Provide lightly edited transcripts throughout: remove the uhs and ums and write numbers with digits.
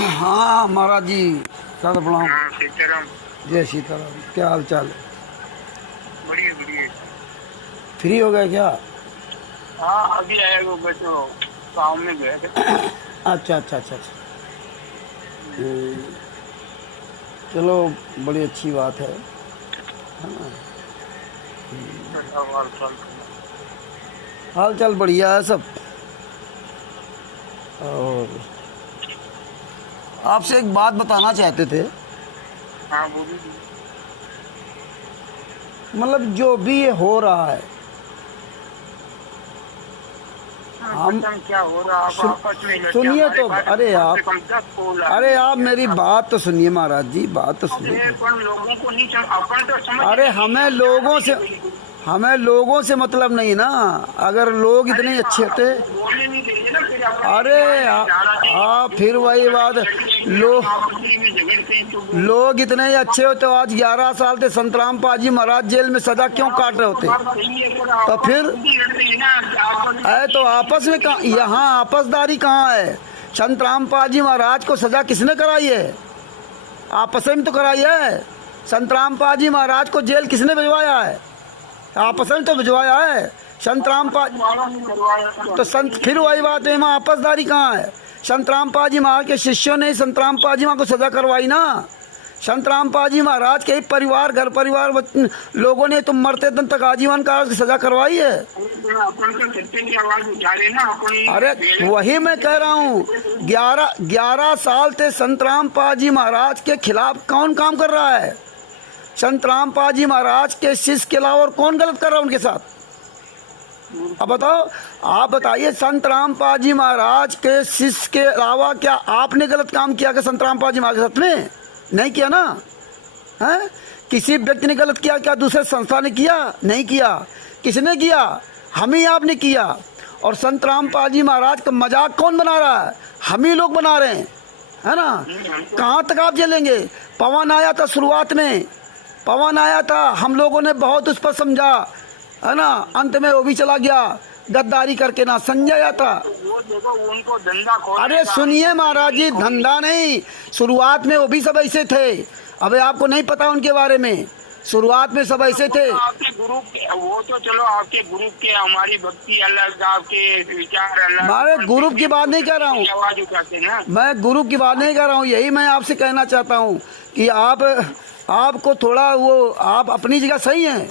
हाँ महाराज जी, सर प्रणाम। हाँ सीताराम। जय सीताराम। क्या हाल चाल? बढ़िया बढ़िया। फ्री हो गए क्या? हाँ अभी आए वो बस वो गाँव में गए थे। अच्छा अच्छा अच्छा अच्छा। चलो, बड़ी अच्छी बात है ना। हाल चाल। हाल चाल बढ़िया है सब। और आपसे एक बात बताना चाहते थे। हाँ बोलिए। मतलब जो भी ये हो रहा है, हम पता नहीं क्या हो रहा है, आप आपस में लड़ सुनिए हमारे तो, पास अरे कम आप से कम 10 कॉल आ अरे गए। आप मेरी बात तो सुनिए महाराज जी, बात तो अरे सुनिए। पर लोगों को नहीं अपन तो समझ अरे हमें लोगों से मतलब नहीं ना। अगर लोग इतने अच्छे होते। बोलने नहीं देंगे ना फिर अरे आप फिर वही बात। लोग इतने ही अच्छे होते तो आज 11 साल से संतराम पाजी महाराज जेल में सजा क्यों काट रहे होते? तो फिर तो आपस में यहाँ आपसदारी कहाँ है? संतराम पाजी महाराज को सजा किसने कराई है? आपस में तो कराई है। संतराम पाजी महाराज को जेल किसने भिजवाया है? आपस में तो भिजवाया है संतराम पाजी। तो फिर वही बात है, वहाँ आपसदारी कहाँ है? संतराम पाजी महाराज के शिष्यों ने संतराम पाजी महाराज को सजा करवाई ना। संतराम पाजी महाराज के परिवार, घर परिवार लोगों ने तो मरते दिन तक आजीवन कारावास की सजा करवाई है। अरे वही मैं कह रहा हूँ, 11 साल से संतराम पाजी महाराज के खिलाफ कौन काम कर रहा है? संतराम पाजी महाराज के शिष्य के अलावा और कौन गलत कर रहा है उनके साथ? अब बताओ, आप बताइए। संतराम पाजी महाराज के शिष्य के अलावा क्या आपने गलत काम किया कि संतराम पाजी महाराज के साथ में? नहीं किया ना। है किसी व्यक्ति ने गलत किया क्या? दूसरे संस्था ने किया? नहीं किया। किसने किया? हम ही आपने किया। और संतराम पाजी महाराज का मजाक कौन बना रहा है? हम ही लोग बना रहे हैं, है ना। कहाँ तक आप झेलेंगे? पवन आया था शुरुआत में, पवन आया था, हम लोगों ने बहुत उस पर समझा, है ना। अंत में वो भी चला गया गद्दारी करके ना। संजय आया था। वो देखो उनको धंधा खोलने अरे सुनिए महाराज जी, धंधा नहीं, शुरुआत में वो भी सब ऐसे थे। अबे आपको नहीं पता उनके बारे में? शुरुआत में सब ऐसे थे। आपके ग्रुप के, वो तो चलो आपके ग्रुप के, हमारी भक्ति अलग, आपके विचार अलग। हमारे ग्रुप की बात नहीं कर रहा हूँ, आवाज उठाते ना। मैं ग्रुप की बात नहीं कर रहा हूँ। यही मैं आपसे कहना चाहता हूँ कि आपको थोड़ा वो, आप अपनी जगह सही हैं,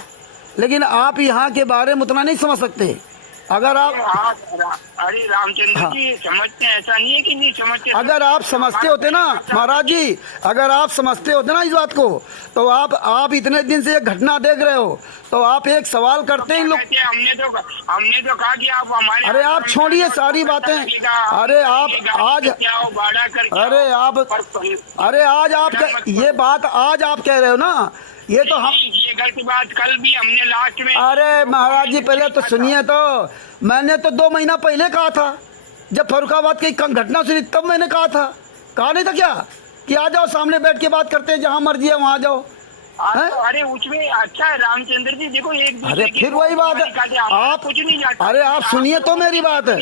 लेकिन आप यहाँ के बारे में उतना नहीं समझ सकते। अगर आप अरे रामचंद्र जी समझते हैं, ऐसा नहीं है कि नहीं समझते। अगर आप समझते होते ना महाराज जी, अगर आप समझते होते ना इस बात को, तो आप इतने दिन से ये घटना देख रहे हो, तो आप एक सवाल करते हैं। लोग हमने तो कहा कि आप हमारे, अरे आप छोड़िए सारी बातें। अरे आप आज आप ये बात आज आप कह रहे हो ना, ये तो हम, ये गलत बात कल भी हमने लास्ट में। अरे महाराज जी पहले तो सुनिए। तो मैंने तो 2 महीना पहले कहा था, जब फरुखाबाद की घटना सुनी तब मैंने कहा था। कहा नहीं था क्या कि आ जाओ सामने बैठ के बात करते हैं, जहाँ मर्जी है वहाँ जाओ। अरे उसमें अच्छा है रामचंद्र जी, देखो एक अरे फिर वही बात है, आप कुछ नहीं जानते। अरे आप सुनिए तो मेरी बात है।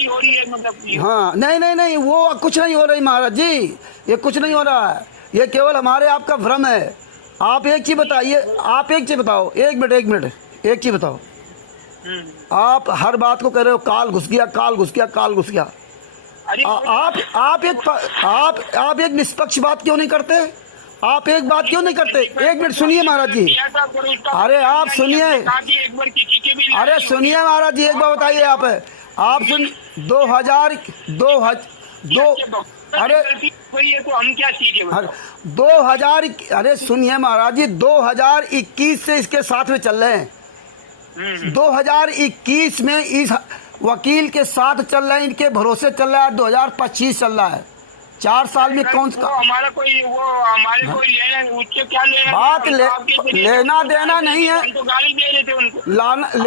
हाँ नहीं, वो कुछ नहीं हो रही महाराज जी, ये कुछ नहीं हो रहा है। ये केवल हमारे आपका भ्रम है। आप एक चीज बताइए, आप एक चीज बताओ, एक मिनट एक चीज बताओ। आप हर बात को कह रहे हो काल घुस गया, काल घुस गया, काल घुस गया। आप एक निष्पक्ष बात क्यों नहीं करते? आप एक बात क्यों नहीं करते? एक मिनट सुनिए महाराज जी। अरे आप सुनिए, अरे सुनिए महाराज जी, एक बात बताइए। आप सुन 2000 अरे तो हम क्या सीखे? 2000 अरे सुनिए महाराज जी, 2021 से इसके साथ में चल रहे हैं। 2021 में इस वकील के साथ चल रहे हैं, इनके भरोसे चल रहा है। 2025 चल रहा है। 4 साल में कौन सा हमारा कोई उससे क्या लेना देना नहीं है। हम तो गाली दे रहे थे उनको,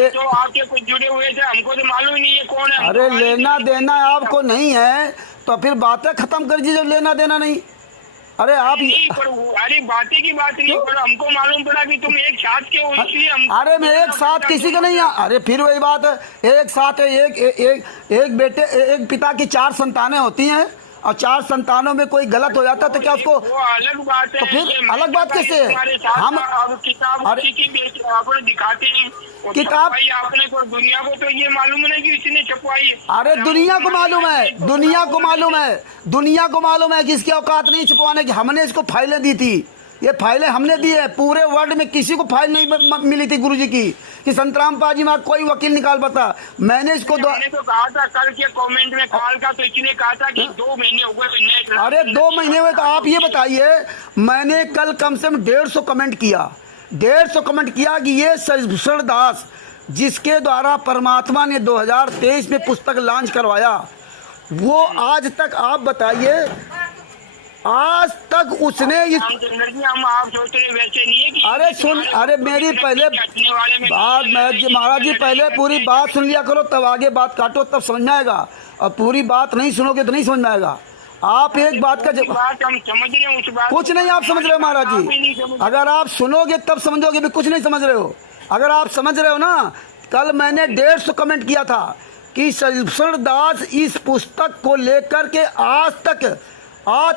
तो आपके कुछ जुड़े हुए थे, हमको तो मालूम ही नहीं है कौन है। अरे लेना देना आपको नहीं है तो फिर बातें खत्म कर दीजिए, लेना देना नहीं। अरे आप अरे बातें की बात नहीं, पर हमको मालूम पड़ा कि तुम एक साथ के हो, इसलिए हम। अरे मैं एक साथ किसी का नहीं है। अरे फिर वही बात है, एक साथ है, एक बेटे, एक पिता की 4 संतानें होती हैं, और 4 संतानों में कोई गलत हो जाता तो क्या उसको, वो अलग बात है। तो फिर अलग बात कैसे है? हम किताब आपने दिखाते हैं किताब आपने को दुनिया को तो ये मालूम नहीं कि इसने छपवाई है। अरे दुनिया को मालूम है, दुनिया को मालूम है, दुनिया को मालूम है कि इसकी औकात नहीं छुपवाने की। हमने इसको फाइलें दी थी, ये फाइलें हमने दी है। पूरे वर्ल्ड में किसी को फाइल नहीं मिली थी गुरुजी की कि संतराम पाजी में कोई वकील निकाल पाता। मैंने इसको मैंने तो कहा था कल के कमेंट में कॉल का, तो इसने कहा था कि 2 महीने हो गए। अरे 2 महीने हुए तो आप ये बताइए, मैंने कल कम से कम 150 कमेंट किया, 150 कमेंट किया कि ये शशिभूषण दास जिसके द्वारा परमात्मा ने 2023 में पुस्तक लॉन्च करवाया, वो आज तक आप बताइए, आज तक उसने इस हम आप सोच रहे वैसे नहीं है कि अरे सुन, अरे मेरी पहले बात, महाराज जी पहले पूरी बात सुन लिया करो, तब आगे बात काटो, तब समझ में आएगा। और पूरी बात नहीं सुनोगे तो नहीं समझ में आएगा। आप एक बात का हम समझ रहे हैं, उस बात कुछ नहीं आप समझ रहे हो महाराज जी। अगर आप सुनोगे तब समझोगे, भी कुछ नहीं समझ रहे हो। अगर आप समझ रहे हो ना, कल मैंने 150 कमेंट किया था कि शशिभूषण दास इस पुस्तक को लेकर के आज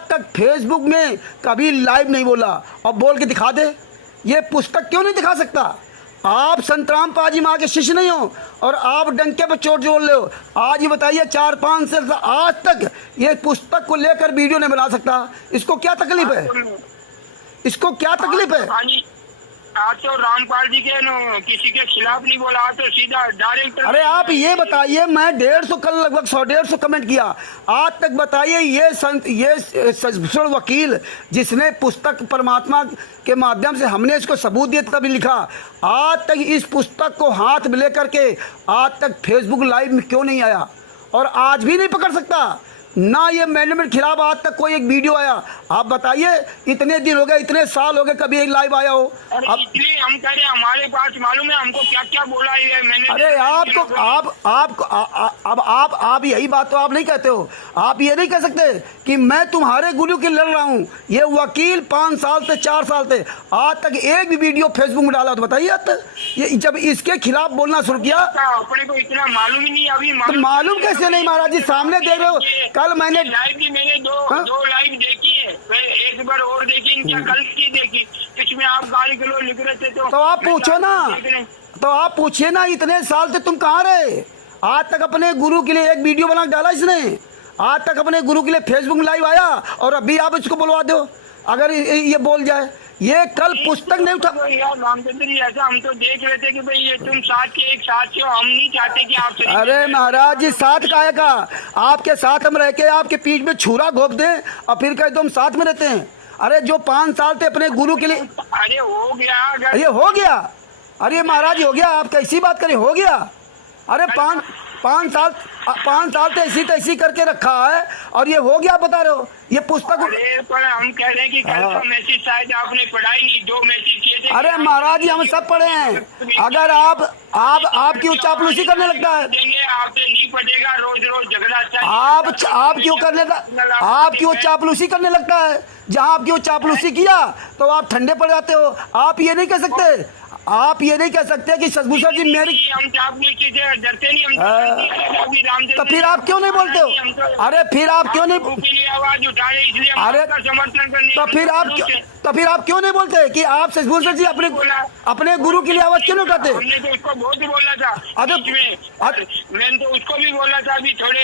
तक फेसबुक में कभी लाइव नहीं बोला, और बोल के दिखा दे। ये पुस्तक क्यों नहीं दिखा सकता? आप संतराम पाजी माँ के शिष्य नहीं हो और आप डंके पर चोट जोड़ रहे हो। आज ये बताइए 4-5 साल से आज तक ये पुस्तक को लेकर वीडियो नहीं बना सकता। इसको क्या तकलीफ है? इसको क्या तकलीफ है? आज तो रामपाल जी के किसी के खिलाफ नहीं बोला, तो सीधा डायरेक्ट। अरे आप ये बताइए, मैं 150 कल लगभग 100-150 कमेंट किया, आज तक बताइए ये शशिभूषण वकील जिसने पुस्तक परमात्मा के माध्यम से हमने इसको सबूत दिए तभी लिखा, आज तक इस पुस्तक को हाथ में लेकर के आज तक फेसबुक लाइव में क्यों नहीं आया? और आज भी नहीं पकड़ सकता ना। ये मैनेजमेंट खिलाफ आज तक कोई एक वीडियो आया? आप बताइए, इतने दिन हो गए, इतने साल हो गए, कभी एक लाइव आया हो? अब इसलिए हम कह रहे हैं, हमारे पास मालूम है हमको क्या क्या बोला है मैंने। अरे आप यही बात तो आप नहीं कहते हो। आप ये नहीं कह सकते कि मैं तुम्हारे गुरु के लड़ रहा हूँ। ये वकील 5 साल से 4 साल से आज तक एक भी वीडियो फेसबुक में डाला तो बताइए। ये जब इसके खिलाफ बोलना शुरू किया, अपने को इतना मालूम ही नहीं। अभी तो मालूम कैसे नहीं महाराज जी? सामने देख रहे हो, कल मैंने लाइव की मैंने दो लाइव देखी है, एक बार और देखी, इनका कल की देखी, इसमें आप गाली गलौज लिख रहे थे। तो आप पूछो ना, तो आप पूछिए ना, इतने साल से तुम कहाँ रहे? आज तक अपने गुरु के लिए एक वीडियो बना डाला इसने, आज तक अपने गुरु के लिए फेसबुक में लाइव आया, और अभी आप इसको बुलवा दो अगर ये बोल जाए। ये कल पुस्तक नहीं उठा। यार रामचंद्र जी, ऐसा हम तो देख रहे थे कि भाई ये तुम साथ के एक साथ हो, हम नहीं चाहते कि आप। अरे महाराज जी, साथ काहे का? आपके साथ हम रह के आपके पीठ में छुरा घोप दें और फिर कहे तो हम साथ में रहते हैं? अरे जो 5 साल थे अपने गुरु के लिए, अरे हो गया, ये हो गया। अरे महाराज हो गया, आप कैसी बात करें? हो गया। अरे 5 साल तो ऐसी करके रखा है और ये हो गया बता रहे हो? ये पुस्तक। अरे पर हम कह रहे हैं कि कल तो मैसेज शायद आपने पढ़ाई नहीं, 2 मैसेज किए थे। अरे महाराज जी, हम सब पढ़े हैं। अगर आप क्यों चापलूसी करने लगता है? आपसे नहीं पड़ेगा, रोज झगड़ा। आप क्यों चापलूसी करने लगता है? जहाँ आप क्यों चापलूसी किया तो आप ठंडे पड़ जाते हो। आप ये नहीं कह सकते, आप ये नहीं कह सकते कि शशिभूषण जी मेरी, हम चापलूसी से डरते नहीं, हम तो फिर आप क्यों नहीं बोलते हो? अरे फिर आप क्यों नहीं आवाज उठा रहे, इसलिए अरे समर्थन करने। तो फिर आप क्यों नहीं बोलते कि आप शशिभूषण जी अपने गुरु के लिए आवाज क्यों नहीं उठाते? हमने तो उसको बहुत ही बोला था, मैंने तो उसको भी बोला था। अभी थोड़े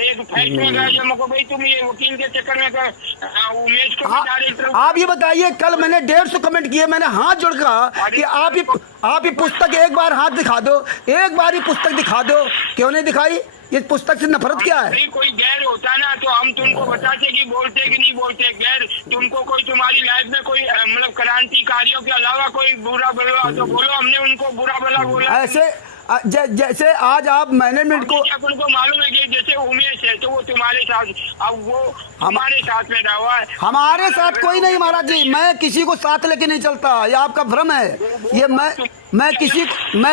एक फैसले का जो मुझको, भाई तुम ये वकील के चक्कर में उमेश को डायरेक्टर। आप ये बताइए, कल मैंने 150 कमेंट किए, मैंने हाथ जोड़ कहा कि आप ही पुस्तक एक बार हाथ दिखा दो, एक बार ही पुस्तक दिखा दो। क्यों नहीं दिखाई? ये पुस्तक से नफरत क्या है? कोई गैर होता ना तो हम तुमको बताते कि बोलते कि नहीं बोलते। गैर तुमको कोई तुम्हारी लाइफ में कोई मतलब क्रांतिकारियों के अलावा कोई बुरा बोला तो बोलो, हमने उनको बुरा भला बोला। ऐसे जैसे आज आप मैनेजमेंट को मालूम है कि जैसे उमेश है तो वो तुम्हारे साथ, अब वो हमारे साथ में रहा है। हमारे साथ कोई नहीं महाराज जी, मैं किसी को साथ लेके नहीं चलता, ये आपका भ्रम है। ये मैं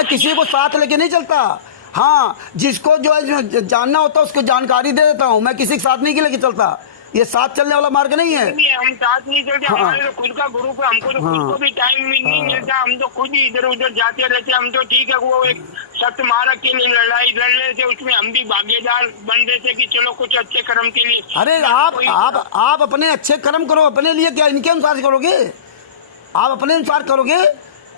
किसी को साथ लेके नहीं चलता। हाँ, जिसको जो है जानना होता है उसको जानकारी दे देता हूँ, मैं किसी के साथ नहीं लेके चलता। ये साथ चलने वाला मार्ग नहीं है। हम साथ नहीं चलते। हमारे तो खुद का ग्रुप है, हमको तो खुद को भी टाइम नहीं मिलता। हम तो खुद ही इधर उधर जाते रहते। हम तो ठीक है, वो एक सत्य मार्ग के लिए लड़ाई लड़ रहे थे, उसमें हम भी भागीदार बन रहे थे कि चलो कुछ अच्छे कर्म के लिए। अरे आप अपने अच्छे कर्म करो, अपने लिए क्या इनके अनुसार करोगे? आप अपने अनुसार करोगे?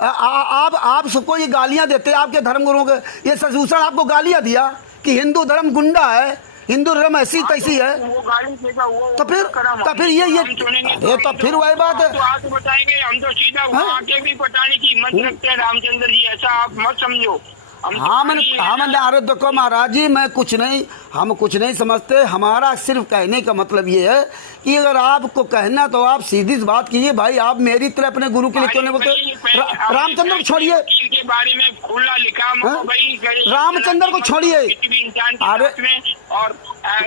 आप सबको ये गालियां देते हैं, आपके धर्म गुरुओं के। ये सजभूषण आपको गालियां दिया कि हिंदू धर्म गुंडा है, हिंदू धर्म ऐसी तैसी है, वो गाली देगा, वो तो फिर ये अरे तो फिर वही बात है। तो आप बताएंगे, हम तो सीधा वहाँ आके भी पटाने की हिम्मत रखते हैं रामचंद्र जी, ऐसा आप मत समझो। अरे देखो महाराज जी, हम कुछ नहीं समझते। हमारा सिर्फ कहने का मतलब ये है कि अगर आपको कहना तो आप सीधी सी बात कीजिए। भाई आप मेरी तरह अपने गुरु के लिए क्यों नहीं बोलते? रामचंद्र को छोड़िए, के बारे में खुला लिखा रामचंद्र को छोड़िए। अरे और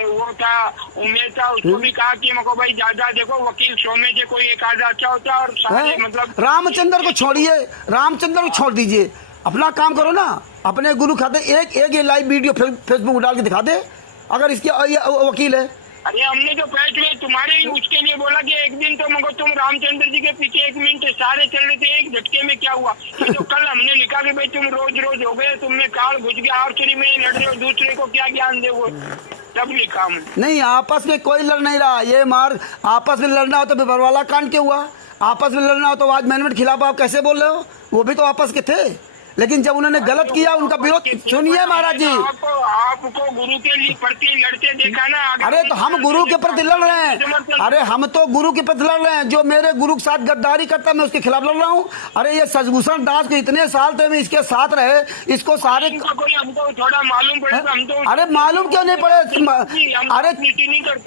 वो था उमेद था, उसको भी कहा कि मेरे को भाई ज्यादा देखो वकील शो में जो कोई एक आधा अच्छा होता है और सारे मतलब। रामचंद्र को छोड़िए, रामचंद्र को छोड़ दीजिए, अपना काम करो ना। अपने गुरु खाते एक ये लाइव वीडियो फेसबुक डाल के दिखा दे अगर इसके वकील है। अरे हमने तो फैसले तुम्हारे उसके लिए बोला कि एक दिन तो मगर तुम रामचंद्र जी के पीछे 1 मिनट सारे चल रहे थे, एक झटके में क्या हुआ? तो कल हमने लिखा कि भाई तुम रोज रोज हो गए, तुम में काल घुस गया, आखिरी में लड़ रहे हो, दूसरे को क्या ज्ञान दोगे? तब लिखा हमने। नहीं, आपस में कोई लड़ नहीं रहा। ये मार आपस में लड़ना हो तो बरवाला कांड क्यों हुआ? आपस में लड़ना हो तो आज मैनेजमेंट खिलाफ आप कैसे बोल रहे हो? वो भी तो आपस के थे, लेकिन जब उन्होंने गलत किया उनका विरोध। सुनिए महाराज जी, आपको गुरु के लिए प्रति लड़ते देखा ना। अरे तो हम गुरु के प्रति लड़ रहे हैं। अरे हम तो गुरु के प्रति लड़ रहे हैं। जो मेरे गुरु के साथ गद्दारी करता है मैं उसके खिलाफ लड़ रहा हूँ। अरे ये सजभूषण दास को इतने साल तो इसके साथ रहे, इसको सारे हमको थोड़ा मालूम पड़े तो हम तो। अरे मालूम क्यों नहीं पड़े? अरे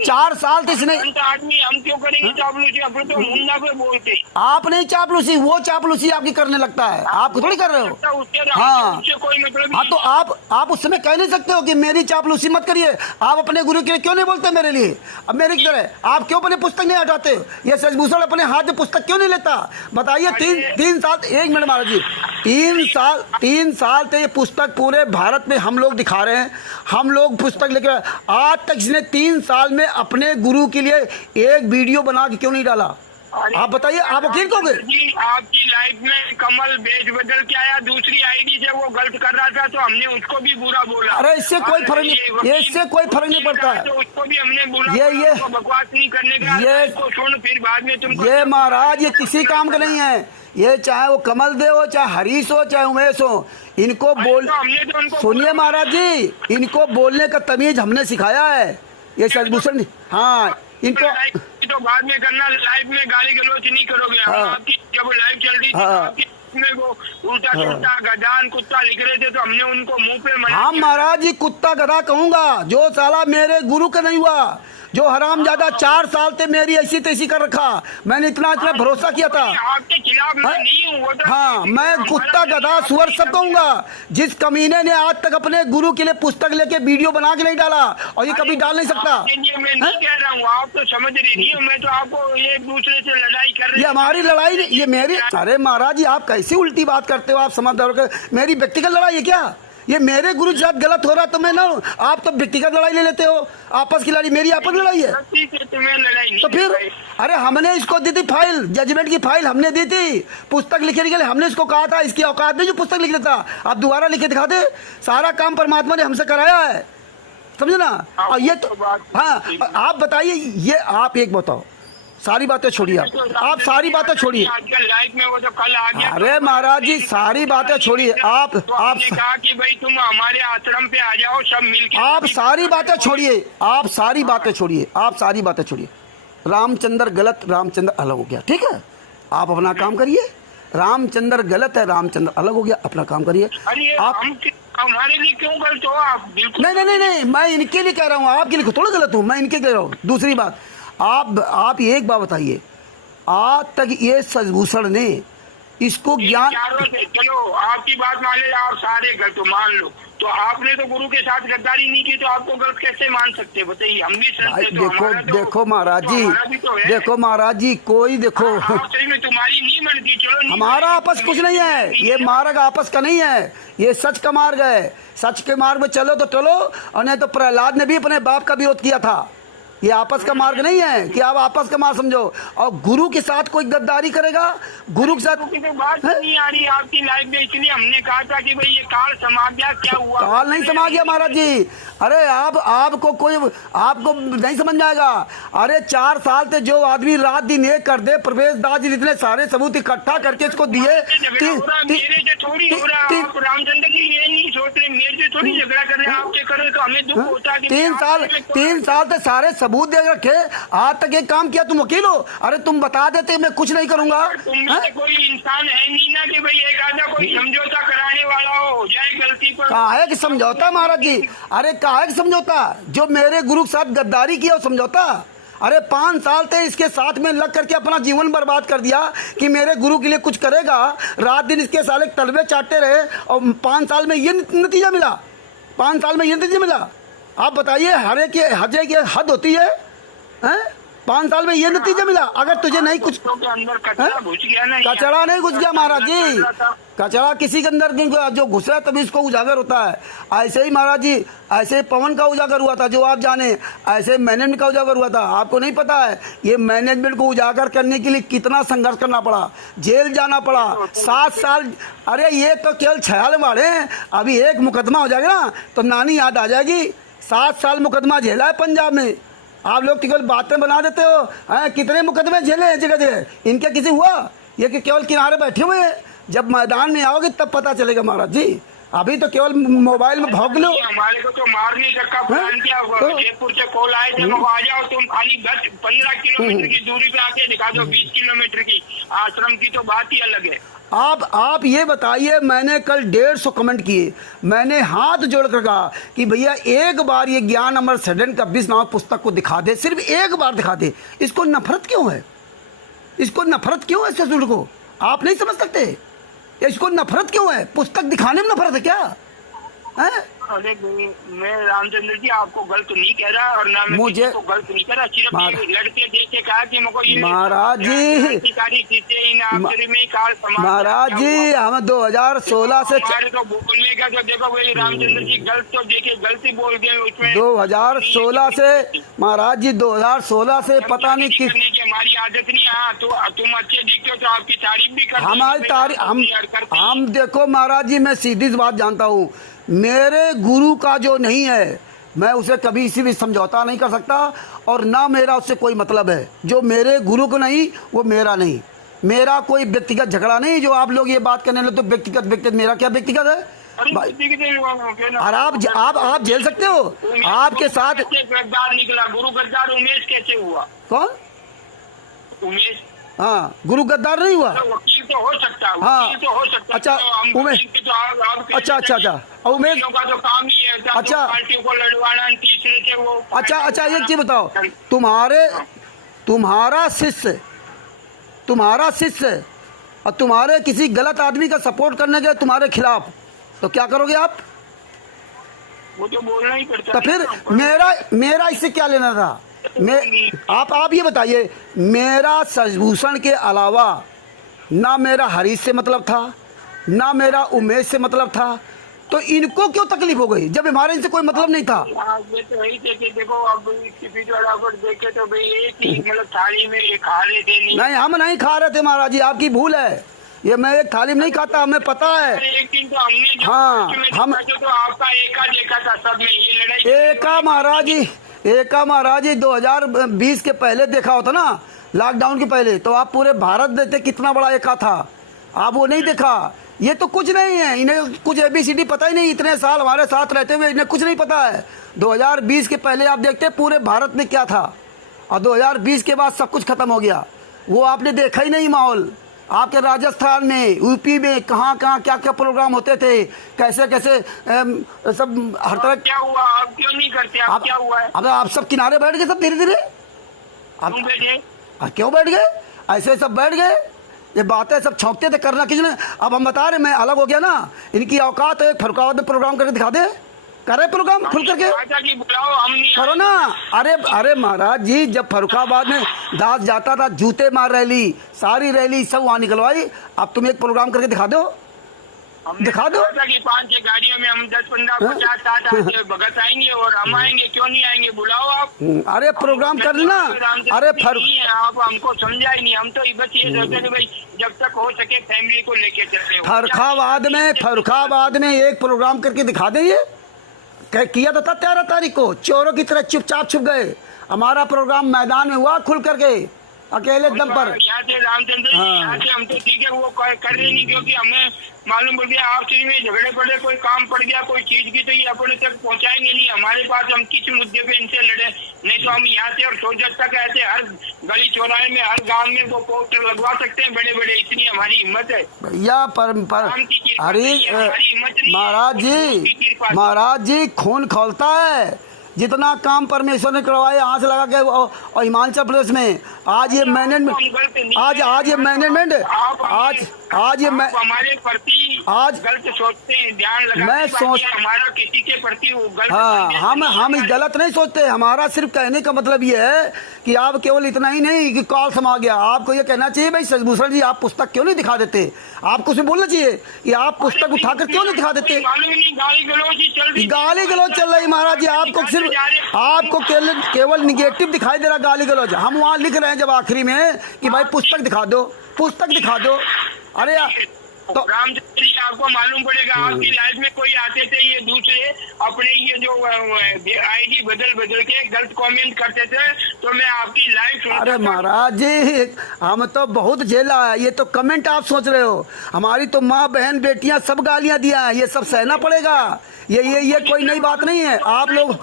4 साल तो इसने आदमी हम क्यों करेंगे चापलूसी? अपने तो मुन्ना पे बोलते। आप नहीं चापलूसी, वो चापलूसी आपकी करने लगता है, आप थोड़ी कर रहे हो। हाँ कोई मतलब हाँ, तो आप उस समय कह नहीं सकते हो कि मेरी चापलूसी मत करिए। आप अपने गुरु के लिए क्यों नहीं बोलते मेरे लिए? अब मेरे की तरह आप क्यों अपने पुस्तक नहीं हटाते? ये सजभूषण अपने हाथ में पुस्तक क्यों नहीं लेता? बताइए। तीन साल, 1 मिनट महाराज जी, 3 साल से ये पुस्तक पूरे भारत में हम लोग दिखा रहे हैं। हम लोग पुस्तक लेकर आज तक इसने 3 साल में अपने गुरु के लिए एक वीडियो बना के क्यों नहीं डाला? आप बताइए, आप वकील कहोगे? आपकी लाइफ में कमल बेच बदल के आया, दूसरी आईडी से वो गलत कर रहा था तो हमने उसको भी बुरा बोला। अरे इससे कोई फर्क नहीं, इससे कोई फर्क नहीं पड़ता है। तो उसको भी हमने बोला ये बकवास नहीं करने का, ये सुन फिर बाद में तुमको। ये महाराज ये किसी काम का नहीं है। ये चाहे वो कमल दे हो, चाहे हरीश हो, चाहे उमेश हो, इनको बोल। सुनिए महाराज जी, इनको बोलने का तमीज हमने सिखाया है। ये सजभूषण, हाँ इनको तो बाद में करना, लाइव में गाली गलौज नहीं करोगे। आपकी जब लाइव चल रही थी में वो उल्टा सुल्टा गधान कुत्ता लिख रहे थे तो हमने उनको मुंह पे मारा। हाँ महाराज जी, कुत्ता गधा कहूंगा जो साला मेरे गुरु का नहीं हुआ, जो हरामजादा 4 साल से मेरी ऐसी तैसी कर रखा। मैंने इतना भरोसा किया था। आपके खिलाफ मैं नहीं हूँ। हाँ, मैं कुत्ता गधा सुअर सब कहूंगा। जिस कमीने ने आज तक अपने गुरु के लिए पुस्तक लेके वीडियो बना के नहीं डाला और ये कभी डाल नहीं सकता। मैं नहीं कह रहा हूँ, आप तो समझ रही नहीं हूँ। मैं तो आपको एक दूसरे से लड़ाई कर रही। ये हमारी लड़ाई, ये मेरी। अरे महाराज जी, आप कैसी उल्टी बात करते हो? आप समझदार हो? मेरी व्यक्तिगत लड़ाई है क्या? ये मेरे गुरु के साथ गलत हो रहा तो मैं ना, आप तो व्यक्तिगत लड़ाई ले लेते हो। आपस की लड़ाई, मेरी आपस लड़ाई है तो फिर। अरे हमने इसको दी थी फाइल, जजमेंट की फाइल हमने दी थी। पुस्तक लिखने के लिए हमने इसको कहा था, इसकी औकात नहीं जो पुस्तक लिख लेता। आप दोबारा लिखे दिखा दे। सारा काम परमात्मा ने हमसे कराया है, समझे ना? और ये तो हाँ, आप बताइए, ये आप एक बताओ, सारी बातें छोड़िए। आप सारी बातें छोड़िए। लाइफ में वो तो कल आ गया। अरे महाराज जी, सारी बातें छोड़िए। आप कहा कि भाई तुम हमारे आश्रम पे आ जाओ सब मिलके। आप सारी बातें छोड़िए, आप सारी बातें छोड़िए, आप सारी बातें छोड़िए। रामचंद्र गलत, रामचंद्र अलग हो गया, ठीक है? आप अपना काम करिए। रामचंद्र गलत है, रामचंद्र अलग हो गया, अपना काम करिए। आप हमारे लिए क्यों गलत हो? आप बिल्कुल नहीं, मैं इनके लिए कह रहा हूँ, आपके लिए थोड़ा गलत हूँ, मैं इनके कह रहा हूँ। दूसरी बात, आप एक बात बताइए, आज तक ये सजभूषण ने इसको ज्ञान। चलो आपकी बात मान ले, आप सारे गलत मान लो, तो आपने तो गुरु के साथ गद्दारी नहीं की तो आपको गलत कैसे मान सकते? बताइए। हम भी देखो महाराज जी, देखो महाराज जी, कोई देखो में तुम्हारी नहीं बनती। चलो हमारा आपस कुछ नहीं है, ये मार्ग आपस का नहीं है, ये सच का मार्ग है। सच के मार्ग में चलो तो चलो, और नहीं तो प्रहलाद ने भी अपने बाप का विरोध किया था। ये आपस का मार्ग नहीं है कि आप आपस का मार्ग समझो। और गुरु के साथ कोई गद्दारी करेगा, गुरु के साथ की तो बात नहीं आ रही आपकी लाइफ में, इसलिए हमने कहा था कि भाई ये काल समा गया, क्या हुआ? काल नहीं समा गया महाराज जी। अरे आपको कोई आपको नहीं समझ में आएगा। अरे 4 साल से जो आदमी रात दिन एक कर दे, प्रवेश दास जी इतने सारे सबूत इकट्ठा करके इसको दिए। मेरे से थोड़ी हो रहा है, आप रामचंद्र जी ये नहीं सोच रहे, मेरे से थोड़ी झगड़ा कर रहे हैं, आपके करो तो हमें दुख होता है कि 3 साल से सारे सबूत दे रखे, आज तक एक काम किया? तुम वकील हो? अरे तुम बता देते मैं कुछ नहीं करूंगा। कोई इंसान है नहीं ना कि भाई एक आधा कोई समझौता कराने वाला हो जाए गलती पर। काहे कि समझौता महाराज जी? अरे काहे कि समझौता? जो मेरे गुरु के साथ गद्दारी किया वो समझौता? अरे 5 साल से इसके साथ में लग करके अपना जीवन बर्बाद कर दिया कि मेरे गुरु के लिए कुछ करेगा, रात दिन इसके साले तलवे चाटते रहे और 5 साल में ये नतीजा मिला। 5 साल में ये नतीजा मिला। आप बताइए, हरे की हद होती है, हैं? 5 साल में ये नतीजा मिला। अगर तुझे नहीं कुछ अंदर कचरा घुस गया ना, कचरा नहीं घुस गया महाराज जी, कचरा किसी के अंदर जो घुसा तभी इसको उजागर होता है। ऐसे ही महाराज जी, ऐसे पवन का उजागर हुआ था जो आप जाने, ऐसे मैनेजमेंट का उजागर हुआ था। आपको नहीं पता है ये मैनेजमेंट को उजागर करने के लिए कितना संघर्ष करना पड़ा, जेल जाना पड़ा 7 साल। अरे ये तो केवल ख्याल वाले हैं, अभी एक मुकदमा हो जाएगा ना तो नानी याद आ जाएगी। 7 साल मुकदमा झेला है पंजाब में। आप लोग केवल बातें बना देते हो, हैं? कितने मुकदमे झेले हैं जगह जगह, इनके किसी हुआ? ये कि केवल किनारे बैठे हुए हैं, जब मैदान में आओगे तब पता चलेगा महाराज जी। अभी तो केवल मोबाइल में भौंक लो। हमारे को तो मारने तक का प्लान किया हुआ। जयपुर से कॉल आए थे, आ जाओ तुम, खाली 10-15 किलोमीटर की दूरी पे आके दिखा दो, 20 किलोमीटर की आश्रम की तो बात ही अलग है। आप ये बताइए, मैंने कल 150 कमेंट किए, मैंने हाथ जोड़ कर कहा कि भैया एक बार ये ज्ञान अमर सडन का 20 नामक पुस्तक को दिखा दे, सिर्फ एक बार दिखा दे। इसको नफरत क्यों है? इसको नफरत क्यों है इस ससुर को? आप नहीं समझ सकते इसको नफरत क्यों है? पुस्तक दिखाने में नफरत है क्या? हैं? अरे मैं रामचंद्र जी आपको गलत नहीं कह रहा और ना मैं मुझे को गलत नहीं कह रहा, सिर्फ लड़के देख के कहा कि मुझको ये महाराज जी, महाराज जी हम 2016 से तो बोलने का तो देखो भाई रामचंद्र जी गलत तो देखे गलती बोल गए उसमें। 2016 से महाराज जी 2016 से पता नहीं किस हमारी आदत नहीं। हाँ तो तुम अच्छे दिखते हो तो आपकी तारीफ भी करते, हमारी तारीफ हम देखो महाराज जी, मैं सीधी सी बात जानता हूँ, मेरे गुरु का जो नहीं है मैं उसे कभी इसी भी समझौता नहीं कर सकता और ना मेरा उससे कोई मतलब है। जो मेरे गुरु को नहीं वो मेरा नहीं, मेरा कोई व्यक्तिगत झगड़ा नहीं। जो आप लोग ये बात करने लगे तो व्यक्तिगत मेरा क्या व्यक्तिगत है? और आप झेल सकते हो? आपके साथ गद्दार निकला, गुरु गद्दार उमेश कैसे हुआ? कौन? उमेश? हाँ, गुरु गद्दार नहीं हुआ। वकील तो हो सकता है, हाँ, वकील तो हो सकता है। अच्छा तो उमेश, अच्छा उमेश का तो काम ही है, अच्छा पार्टियों को लड़वाना, तीसरे से वो अच्छा एक चीज बताओ, तुम्हारा शिष्य और तुम्हारे किसी गलत आदमी का सपोर्ट करने के तुम्हारे खिलाफ, तो क्या करोगे आप? वो तो बोलना ही पड़ता। तो फिर मेरा इससे क्या लेना था? आप ये बताइए, मेरा सजभूषण के अलावा ना मेरा हरीश से मतलब था, ना मेरा उमेश से मतलब था, तो इनको क्यों तकलीफ हो गई जब हमारे इनसे कोई मतलब नहीं था? ये तो वही थे कि देखो अब देखे तो भाई एक ही मतलब थाली में एक खा रहे थे। नहीं हम नहीं खा रहे थे महाराज जी, आपकी भूल है। ये मैं एक थाली में नहीं खाता, हमें पता है। लेकिन तो हमने हाँ हम तो आपका एका देखा था सब में ये लड़ाई। एका महाराज जी 2020 के पहले देखा होता ना, लॉकडाउन के पहले, तो आप पूरे भारत देखते कितना बड़ा एका था। आप वो नहीं देखा। ये तो कुछ नहीं है, इन्हें कुछ ABCD पता ही नहीं। इतने साल हमारे साथ रहते हुए इन्हें कुछ नहीं पता है। 2020 के पहले आप देखते पूरे भारत में क्या था, और 2020 के बाद सब कुछ खत्म हो गया। वो आपने देखा ही नहीं माहौल। आपके राजस्थान में, यूपी में कहाँ क्या प्रोग्राम होते थे, कैसे सब हर तरह। क्या हुआ? आप क्यों नहीं करते? आप क्या हुआ है? अब आप सब किनारे बैठ गए सब धीरे धीरे। क्यों बैठ गए? ऐसे सब बैठ गए, ये बातें सब छौंकते थे, करना किसी ने। अब हम बता रहे, मैं अलग हो गया ना, इनकी औकात है। फरुखाबाद में प्रोग्राम करके दिखा दे, करे प्रोग्राम खुल करके करो ना। अरे महाराज जी, जब फरुखाबाद में दास जाता था, जूते मार रैली, सारी रैली सब वहाँ निकलवाई। अब तुम एक प्रोग्राम करके दिखा दो, हमने दिखा दो। कहा था कि 5-6 गाड़ियों में हम 10, 15, 50, 60 आदमी भगत आएंगे और हम आएंगे, क्यों नहीं आएंगे, बुलाओ आप। अरे प्रोग्राम कर लेना। अरे नहीं है, आप हमको समझा ही नहीं। हम तो बस ये सोचते कि भाई जब तक हो सके फैमिली को लेके चले। फर्रुखाबाद में एक प्रोग्राम करके दिखा दे। ये किया तो था 13 तारीख को, चोरों की तरह चुपचाप छुप गए। हमारा प्रोग्राम मैदान में हुआ खुल करके, अकेले दम पर। यहाँ से रामचंद्र जी, यहाँ से हम तो ठीक है वो कर रहे नहीं, क्योंकि हमें मालूम पड़ गया आपसी में झगड़े पड़े, कोई काम पड़ गया कोई चीज की, तो ये अपने तक पहुँचाएंगे नहीं हमारे पास। हम किस मुद्दे पे इनसे लड़े? नहीं तो हम यहाँ से और सोचत तक ऐसे हर गली चौराहे में, हर गांव में वो पोस्टर लगवा सकते हैं बड़े बड़े। इतनी हमारी हिम्मत है भैया। अरे महाराज जी खून खौलता है। जितना काम परमेश्वर ने करवाया यहाँ से लगा के और हिमाचल प्रदेश में आज ये मैनेजमेंट, आज ये मैनेजमेंट, आज ये हमारे प्रति आज गलत सोचते हैं, ध्यान लगाते मैं सोच हमारा किसी के प्रति वो गलत। हाँ, हम गलत नहीं सोचते। हमारा सिर्फ कहने का मतलब ये है कि आप केवल इतना ही नहीं कि कॉल समा गया, आपको ये कहना चाहिए भाई शशिभूषण जी आप पुस्तक क्यों नहीं दिखा देते। आपको उसमें बोलना चाहिए कि आप पुस्तक उठाकर क्यों नहीं दिखा देते। गाली गलौज चल रही महाराज जी। आपको केवल निगेटिव दिखाई दे रहा गाली गलौज। हम वहाँ लिख रहे हैं जब आखिरी में कि भाई पुस्तक दिखा दो, पुस्तक दिखा दो। अरे तो रामचंद्र जी आपको मालूम पड़ेगा, आपकी लाइफ में कोई आते थे ये दूसरे अपने ये जो आईडी बदल के गलत कमेंट करते थे, तो मैं आपकी लाइफ। अरे महाराज जी हम तो बहुत झेला है। ये तो कमेंट आप सोच रहे हो, हमारी तो माँ बहन बेटियां सब गालियां दिया है, ये सब सहना पड़ेगा। ये कोई नई बात नहीं है। आप लोगों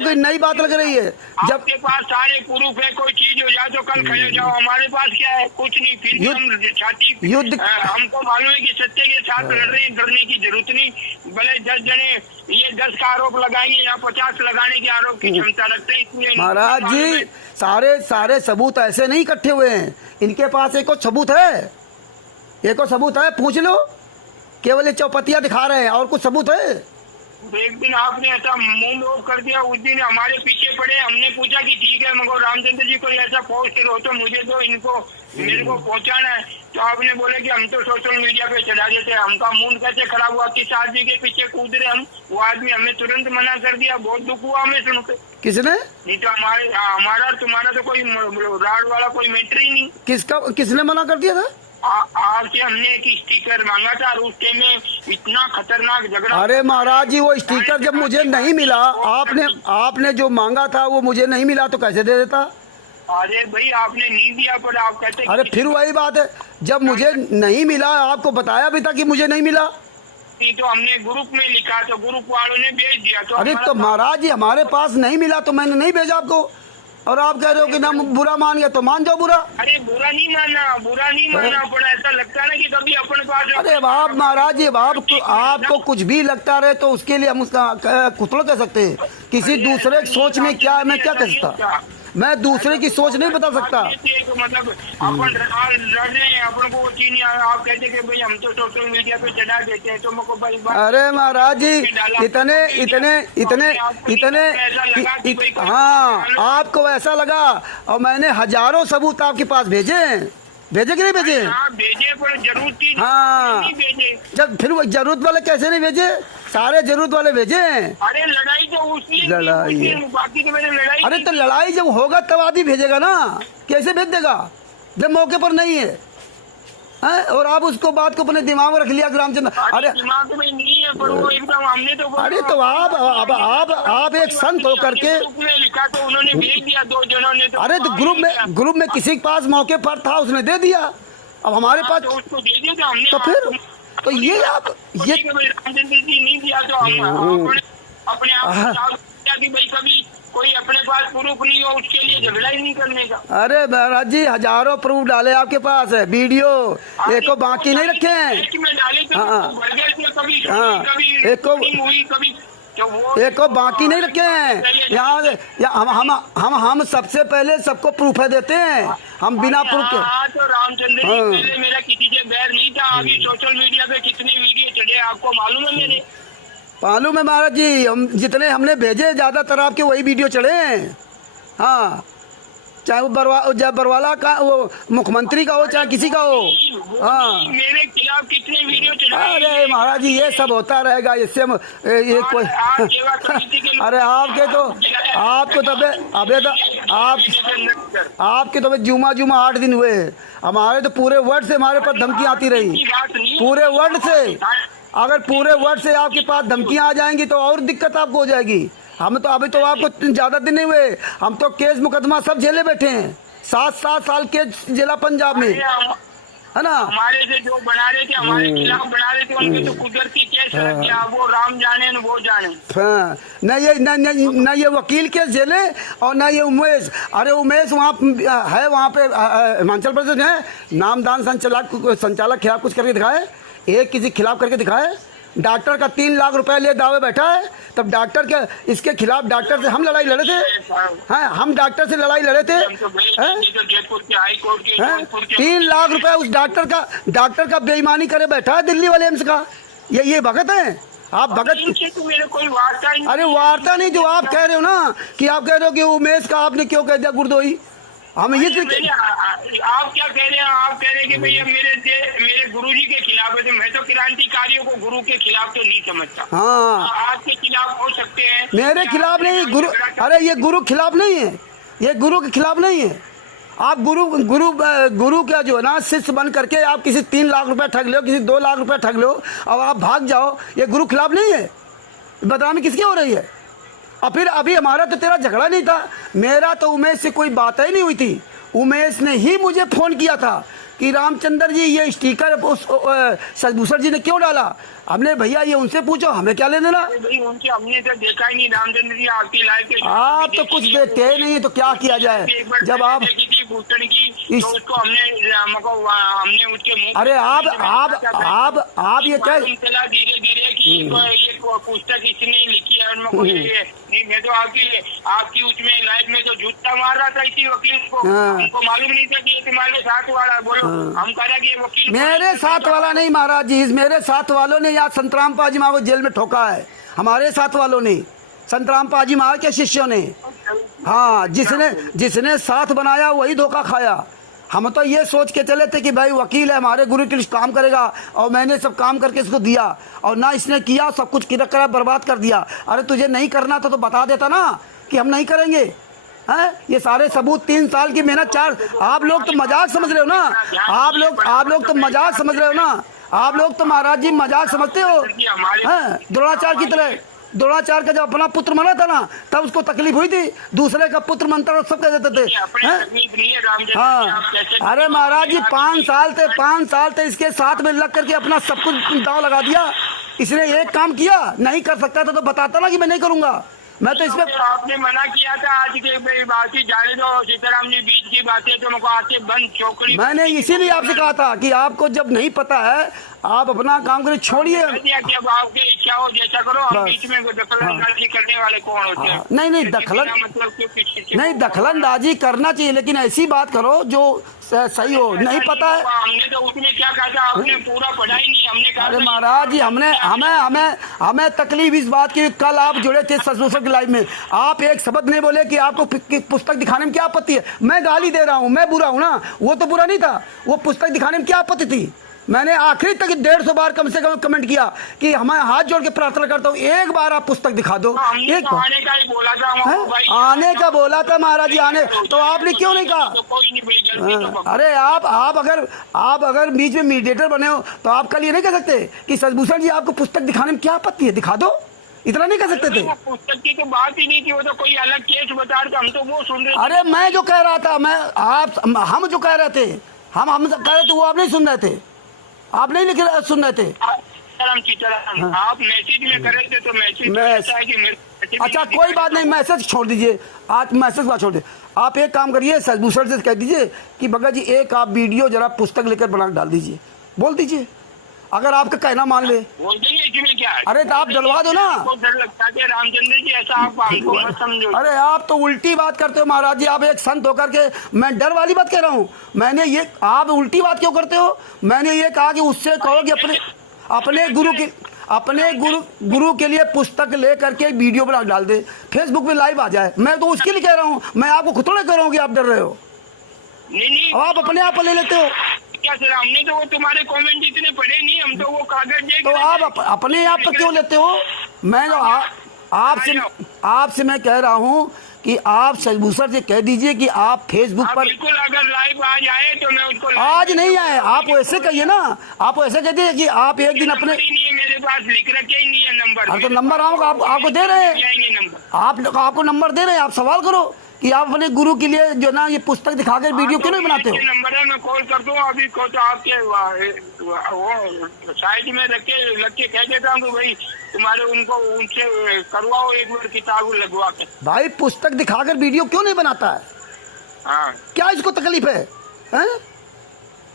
की नई बात लग रही है। जब आपके पास सारे प्रूफ है, कोई चीज हो जाए तो कल खड़े हो जाओ। हमारे पास क्या है? कुछ नहीं। फिर भी हम छाती युद्ध, हमको मालूम है कि सत्य के साथ लड़ रहे हैं, डरने की जरूरत नहीं। भले 10 जने ये 10 का आरोप लगाएंगे या 50 लगाने के आरोप की क्षमता रखते हैं, इसलिए महाराज जी सारे सबूत ऐसे नहीं इकट्ठे हुए हैं। इनके पास एक और सबूत है, पूछ लो। केवल ये चौपतियां दिखा रहे हैं और कुछ सबूत है? एक दिन आपने ऐसा मुंह ऑफ कर दिया, उस दिन हमारे पीछे पड़े। हमने पूछा कि ठीक है मगर रामचंद्र जी कोई ऐसा पोस्ट हो तो मुझे दो, मेरे को पहुंचाना है। तो आपने बोले कि हम तो सोशल मीडिया पे चढ़ा देते हैं। हमका मूड कैसे खराब हुआ, किस आदमी के पीछे कूद रहे हम। वो आदमी हमें तुरंत मना कर दिया, बहुत दुख हुआ हमें सुन के। किसने? नहीं तो हमारा तुम्हारा तो कोई राड वाला कोई मैटर ही नहीं। किसने मना कर दिया था? आपसे हमने एक स्टिकर मांगा था और उस टाइम में इतना खतरनाक झगड़ा। अरे महाराज जी वो स्टिकर जब मुझे नहीं मिला, आपने जो मांगा था वो मुझे नहीं मिला तो कैसे दे देता? अरे भाई आपने नहीं दिया, पर आप कहते। अरे फिर वही बात है, जब मुझे नहीं मिला आपको बताया भी था कि मुझे नहीं मिला। नहीं तो हमने ग्रुप में लिखा तो ग्रुप वालों ने भेज दिया। तो अरे तो महाराज जी हमारे पास नहीं मिला तो मैंने नहीं भेजा आपको, और आप कह रहे हो कि ना बुरा मान गया तो मान जाओ बुरा। अरे बुरा नहीं मानना पर ऐसा लगता है ना कि कभी अपने पास। अरे बाप महाराज जी आपको कुछ भी लगता रहे तो उसके लिए हम उसका कुछ कह सकते हैं। किसी दूसरे की सोच में क्या मैं क्या कह सकता? मैं दूसरे की सोच नहीं बता सकता। मतलब अपन लड़ रहे हैं, अपन को वो चीज नहीं। आप कहते कि भाई हम तो सोशल मीडिया पे चढ़ा देते हैं तो मुझको भाई। अरे महाराज जी इतने हाँ आपको ऐसा लगा, और मैंने हजारों सबूत आपके पास भेजे कि नहीं भेजे? भेजे पर जरूरत थी। हाँ जब फिर वो जरूरत वाले कैसे नहीं भेजे? सारे जरूरत वाले भेजे। अरे लड़ाई तो उसकी लड़ाई है, बाकी तो मैंने लड़ाई। अरे तो लड़ाई जब होगा तब आदमी भेजेगा ना, कैसे भेज देगा जब मौके पर नहीं है? और आप उसको बात को अपने दिमाग में रख लिया रामचंद्र। अरे दिमाग में नहीं है पर वो एकदम हमने तो। अरे तो आप एक संत होकर के लिखा तो उन्होंने भेज दिया 2 जनों ने। अरे तो ग्रुप में किसी के पास मौके पर था उसने दे दिया, अब हमारे पास उसको दे दिया हमने। तो फिर तो ये आप ये रामचंद्र जी नहीं दिया तो हम अपने आप कि भाई कभी कोई अपने पास प्रूफ नहीं हो उसके लिए झगड़ा ही नहीं करने का। अरे महाराज जी हजारों प्रूफ डाले आपके पास है, वीडियो एक को बाकी नहीं रखे हैं। एक को बाकी नहीं रखे हैं। यहाँ हम सबसे पहले सबको प्रूफ देते हैं, हम बिना प्रूफ के। तो रामचंद्र जी पहले मेरा किसी से बैर नहीं था। अभी सोशल मीडिया पे कितने वीडियो चढ़े आपको मालूम है? मेरे मालूम है महाराज जी, हम जितने हमने भेजे ज्यादातर आपके वही वीडियो चढ़े हैं। हाँ चाहे वो बरवाला का वो मुख्यमंत्री का हो चाहे किसी का हो। हाँ, मेरे खिलाफ कितने वीडियो चलाए। अरे महाराज जी ये सब होता रहेगा, इससे ये कोई अरे आपके तो अबे तो आपके तो जुमा 8 दिन हुए हैं। हमारे तो पूरे वर्ल्ड से हमारे पास धमकियाँ आती रही, पूरे वर्ल्ड से। अगर पूरे वर्ल्ड से आपके पास धमकियाँ आ जाएंगी तो और दिक्कत आपको हो जाएगी। हम तो अभी तो आपको ज़्यादा दिन नहीं हुए, हम तो केस मुकदमा सब जेले बैठे हैं, 7 साल केस जेला पंजाब में, है ना। हमारे से जो बना रहे थे, हमारे खिलाफ बना रहे थे, उनके तो कुदरती केस रख दिया। वो राम जाने न वो जाने। हाँ, न ये वकील केस जेले और न ये उमेश। अरे उमेश वहाँ है, वहाँ पे हिमाचल प्रदेश है, नामदान संचालक खिलाफ कुछ करके दिखाए, एक किसी खिलाफ करके दिखाए। डॉक्टर का 3 लाख रुपए लिए दावे बैठा है, तब डॉक्टर के इसके खिलाफ डॉक्टर से हम लड़ाई लड़े थे। हैं, हम डॉक्टर से लड़ाई लड़े थे। 3 लाख रुपए उस डॉक्टर का बेईमानी करे बैठा है दिल्ली वाले एम्स का। ये भगत है आप? भगत तो मेरे कोई वार्ता नहीं। अरे वार्ता नहीं, जो आप कह रहे हो ना कि आप कह रहे हो कि उमेश का आपने क्यों कह दिया गुरदोई, हम ये आप क्या कह रहे हैं? आप कह रहे हैं कि भैया मेरे गुरुजी के खिलाफ है, तो मैं तो क्रांतिकारियों को गुरु के खिलाफ तो नहीं समझता। हाँ, आपके खिलाफ हो सकते हैं, मेरे खिलाफ नहीं। गुरु, अरे ये गुरु खिलाफ नहीं है, ये गुरु के खिलाफ नहीं है। आप गुरु का जो है ना शिष्य बन करके आप किसी 3 लाख रुपए ठग लो, किसी 2 लाख रुपए ठग लो और आप भाग जाओ, ये गुरु खिलाफ नहीं है। बदनामी किसकी हो रही है? और फिर अभी हमारा तो तेरा झगड़ा नहीं था, मेरा तो उमेश से कोई बात ही नहीं हुई थी। उमेश ने ही मुझे फ़ोन किया था कि रामचंद्र जी ये स्टिकर सजभूषण जी ने क्यों डाला। हमने भैया ये उनसे पूछो, हमें क्या लेने देना। उनसे हमने तो देखा ही नहीं। रामचंद्र जी आपकी लाइफ आप तो कुछ देखते ही नहीं, तो क्या किया जाए जब आप भूषण की, तो उसको हमने उसके मुंह। अरे आप ये क्या धीरे कि ये पुस्तक इसने लिखी है, नहीं मैं तो आपकी उसमें लाइफ में तो जूता मार रहा था इसी वकील को। हमको मालूम नहीं था कि ये तुम्हारे साथ वाला। बोलो हम कह रहे कि ये वकील मेरे साथ वाला नहीं महाराज जी, मेरे साथ वालों ने आज संतराम पाजी माँ को जेल में ठोका है, हमारे साथ वालों ने, संतराम पाजी माँ के शिष्यों ने। हाँ, जिसने साथ बनाया वही धोखा खाया। हम तो ये सोच के चले थे कि भाई वकील है हमारे गुरु के लिए काम करेगा, और मैंने सब काम करके इसको दिया और ना इसने किया, सब कुछ किधर करा बर्बाद कर दिया। अरे तुझे नहीं करना था तो बता देता ना कि हम नहीं करेंगे। हैं, ये सारे सबूत 3 साल की मेहनत, 4। आप लोग तो मजाक समझ रहे हो ना, आप लोग तो मजाक समझ रहे हो ना, आप लोग तो महाराज जी मजाक समझते हो। हैं, द्रोणाचार्य की तरह। द्रोणाचार्य का जब अपना पुत्र मरा था ना तब उसको तकलीफ हुई थी, दूसरे का पुत्र मनता था सब कह देते थे। हाँ, अरे महाराज जी 5 साल थे इसके साथ में लग करके अपना सब कुछ दांव लगा दिया। इसने एक काम किया, नहीं कर सकता था तो बताता ना कि मैं नहीं करूंगा। मैं तो इसमें आपने मना किया था आज के बात ही जाने दो, सीताराम जी बीच की बातें तो मुझको आज से बंद चौकड़ी। मैंने इसीलिए आपसे कहा था कि आपको जब नहीं पता है आप अपना काम करें, छोड़िए। जब आपकी इच्छा हो जैसा करो, हम बीच में दखलंदाजी करने वाले कौन होते हैं? नहीं, दखलंदाजी करना चाहिए, लेकिन ऐसी बात करो जो सही हो। नहीं पता है, हमने तो उसमें क्या कहा था, आपने पूरा पढ़ाई नहीं। हमने कहा अरे महाराज जी हमें तकलीफ इस बात की, कल आप जुड़े थे सजभूषण की लाइव में, आप एक शब्द नहीं बोले कि आपको पुस्तक दिखाने में क्या आपत्ति है। मैं गाली दे रहा हूँ, मैं बुरा हूँ ना, वो तो बुरा नहीं था, वो पुस्तक दिखाने में क्या आपत्ति थी। मैंने आखिरी तक 150 बार कम से कम कमेंट किया कि हमें हाथ जोड़ के प्रार्थना करता हूँ, एक बार आप पुस्तक दिखा दो। एक तो आने का ही बोला था, आने का बोला था महाराज जी, आने तो आपने क्यों नहीं कहा? तो कोई नहीं। अरे आप अगर बीच में मीडिएटर बने हो तो आप कल ये नहीं कह सकते कि सजभूषण जी आपको पुस्तक दिखाने में क्या आपत्ति है, दिखा दो, इतना नहीं कह सकते थे? पुस्तक की तो बात ही नहीं थी, वो तो कोई अलग केस बता रहे थे, हम तो वो सुन रहे थे। अरे मैं जो कह रहा था, हम जो कह रहे थे, हम कह रहे थे वो आप नहीं सुन रहे थे, आप नहीं सुन रहे थे। आप मैसेज में कर रहे थे तो मैसेज। अच्छा कोई बात नहीं, मैसेज छोड़ दीजिए, आज मैसेज बात छोड़ दीजिए। आप एक काम करिए, सजभूषण से कह दीजिए कि भगत जी एक आप वीडियो जरा पुस्तक लेकर बना डाल दीजिए, बोल दीजिए, अगर आपका कहना मान ले। बोल देंगे इसमें क्या है? अरे तो आप डलवा दो ना। डर लगता है रामचंद्र जी, ऐसा आप हमको मत समझो। अरे आप तो उल्टी बात करते हो महाराज जी, आप एक संत होकर के, मैं डर वाली बात कह रहा हूँ। मैंने ये, आप उल्टी बात क्यों करते हो? मैंने ये कहा कि उससे कहो कि अपने गुरु की, अपने गुरु के लिए पुस्तक ले करके वीडियो बना डाल दे, फेसबुक पे लाइव आ जाए। मैं तो उसके लिए कह रहा हूँ, मैं आपको खुद थोड़ा कह रहा हूँ कि आप डर रहे हो। नहीं अब आप अपने आप ले लेते हो क्या सर, हमने तो वो तुम्हारे कमेंट इतने पढ़े नहीं, हम तो वो कागज देख तो आप अपने आप पर क्यों लेते हो? मैं तो आपसे मैं कह रहा हूँ कि आप शशिभूषण से कह दीजिए कि आप फेसबुक पर बिल्कुल अगर लाइव आज आए तो मैं उसको आज नहीं आए, आप ऐसे कहिए ना, आप ऐसे कह दिए कि आप एक दिन अपने नहीं है मेरे पास, लिख रखे ही नहीं है नंबर। हाँ तो नंबर आपको दे रहे हैं, आपको नंबर दे रहे हैं, आप सवाल करो कि आप अपने गुरु के लिए जो ना ये पुस्तक दिखाकर वीडियो क्यों नहीं बनाते हो? नंबर है, मैं कॉल कर दूँ अभी को, तो आपके वो साइड में रख के कह देता हूँ भाई तुम्हारे उनसे करवाओ एक बार किताब लगवा के। भाई पुस्तक दिखाकर वीडियो क्यों नहीं बनाता है? हाँ क्या इसको तकलीफ है, हैं?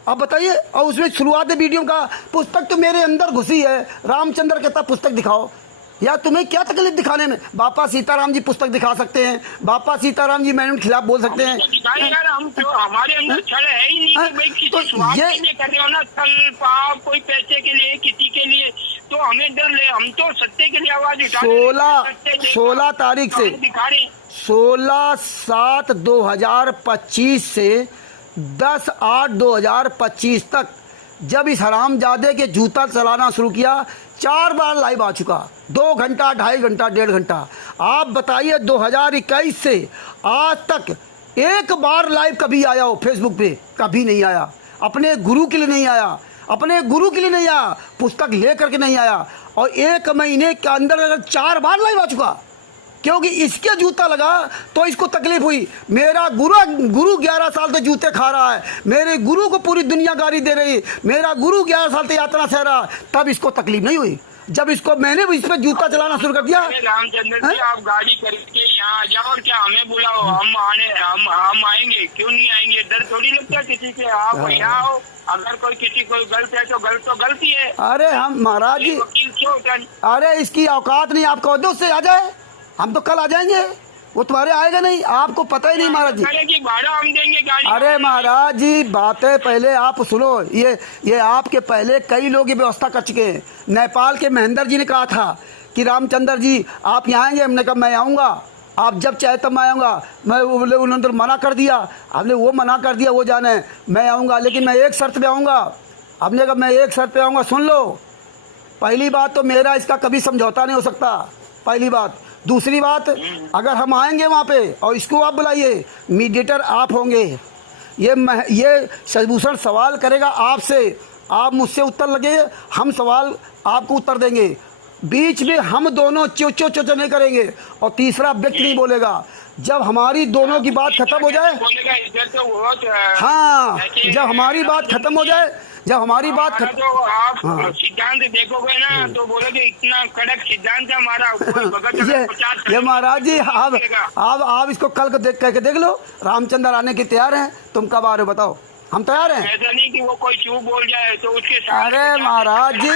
आप बताइए। और उसमें शुरुआत है वीडियो का, पुस्तक तो मेरे अंदर घुसी है, रामचंद्र कहता पुस्तक दिखाओ। या तुम्हें क्या तकलीफ दिखाने में? बापा सीताराम जी पुस्तक दिखा सकते हैं, बापा सीताराम जी मैंने खिलाफ बोल सकते हैं। यार हम तो हमारे अंदर छल है ही नहीं कि भाई किसी स्वार्थ के लिए कर रहे हो ना, छल पाप कोई पैसे के लिए किसी के लिए, तो हमें डर ले, हम तो सत्य के लिए आवाज उठा 16 तारीख से 16/7/2025 से 10/8/2025 तक जब इस हरामजादे के जूता चलाना शुरू किया, 4 बार लाइव आ चुका, 2 घंटा 2.5 घंटा 1.5 घंटा। आप बताइए 2021 से आज तक एक बार लाइव कभी आया हो फेसबुक पे? कभी नहीं आया। अपने गुरु के लिए नहीं आया, अपने गुरु के लिए नहीं आया, पुस्तक ले करके नहीं आया। और 1 महीने के अंदर अगर 4 बार लाइव आ चुका, क्योंकि इसके जूता लगा तो इसको तकलीफ हुई। मेरा गुरु 11 साल से जूते खा रहा है, मेरे गुरु को पूरी दुनिया गाली दे रही, मेरा गुरु 11 साल से यात्रा सह रहा, तब इसको तकलीफ नहीं हुई। जब इसको मैंने इस पे जूता चलाना शुरू कर दिया। रामचंद्र जी आप गाड़ी करके यहाँ आ जाओ और क्या हमें बुलाओ, हम आएंगे, क्यों नहीं आएंगे? डर थोड़ी लगता किसी के, आप यहाँ आओ, अगर कोई गलत है तो गलती है। अरे हम महाराज जी, अरे इसकी औकात नहीं, आप कहो उससे आ जाए, हम तो कल आ जाएंगे, वो तुम्हारे आएगा नहीं, आपको पता ही नहीं महाराज जी। भाड़ा हम देंगे गाड़ी। अरे महाराज जी बातें पहले आप सुनो, ये आपके पहले कई लोग ये व्यवस्था कर चुके हैं। नेपाल के महेंद्र जी ने कहा था कि रामचंद्र जी आप यहाँ आएंगे, हमने कहा मैं आऊँगा, आप जब चाहे तब मैं आऊँगा। मैं उन्होंने तो मना कर दिया, हमने वो मना कर दिया, वो जाने मैं आऊँगा, लेकिन मैं एक शर्त पे आऊँगा। हमने कहा मैं एक शर्त पे आऊँगा, सुन लो। पहली बात तो मेरा इसका कभी समझौता नहीं हो सकता, पहली बात। दूसरी बात, अगर हम आएंगे वहाँ पे और इसको आप बुलाइए, मीडिएटर आप होंगे, ये शशिभूषण सवाल करेगा आपसे, आप मुझसे उत्तर लगे, हम सवाल आपको उत्तर देंगे, बीच में हम दोनों चो नहीं करेंगे, और तीसरा व्यक्ति नहीं बोलेगा। जब हमारी दोनों की बात खत्म हो जाए, हाँ जब हमारी बात खत्म हो जाए, जब हमारी बात खत्म, तो आप सिद्धांत देखोगे ना तो बोलोगे इतना कड़क सिद्धांत है हमारा। ये महाराज जी आप इसको कल को देख करके देख लो, रामचंद्र आने के तैयार हैं, तुम कब आ रहे हो बताओ? हम तैयार हैं। ऐसा नहीं कि वो कोई चूक बोल जाए तो उसके साथ। अरे महाराज जी,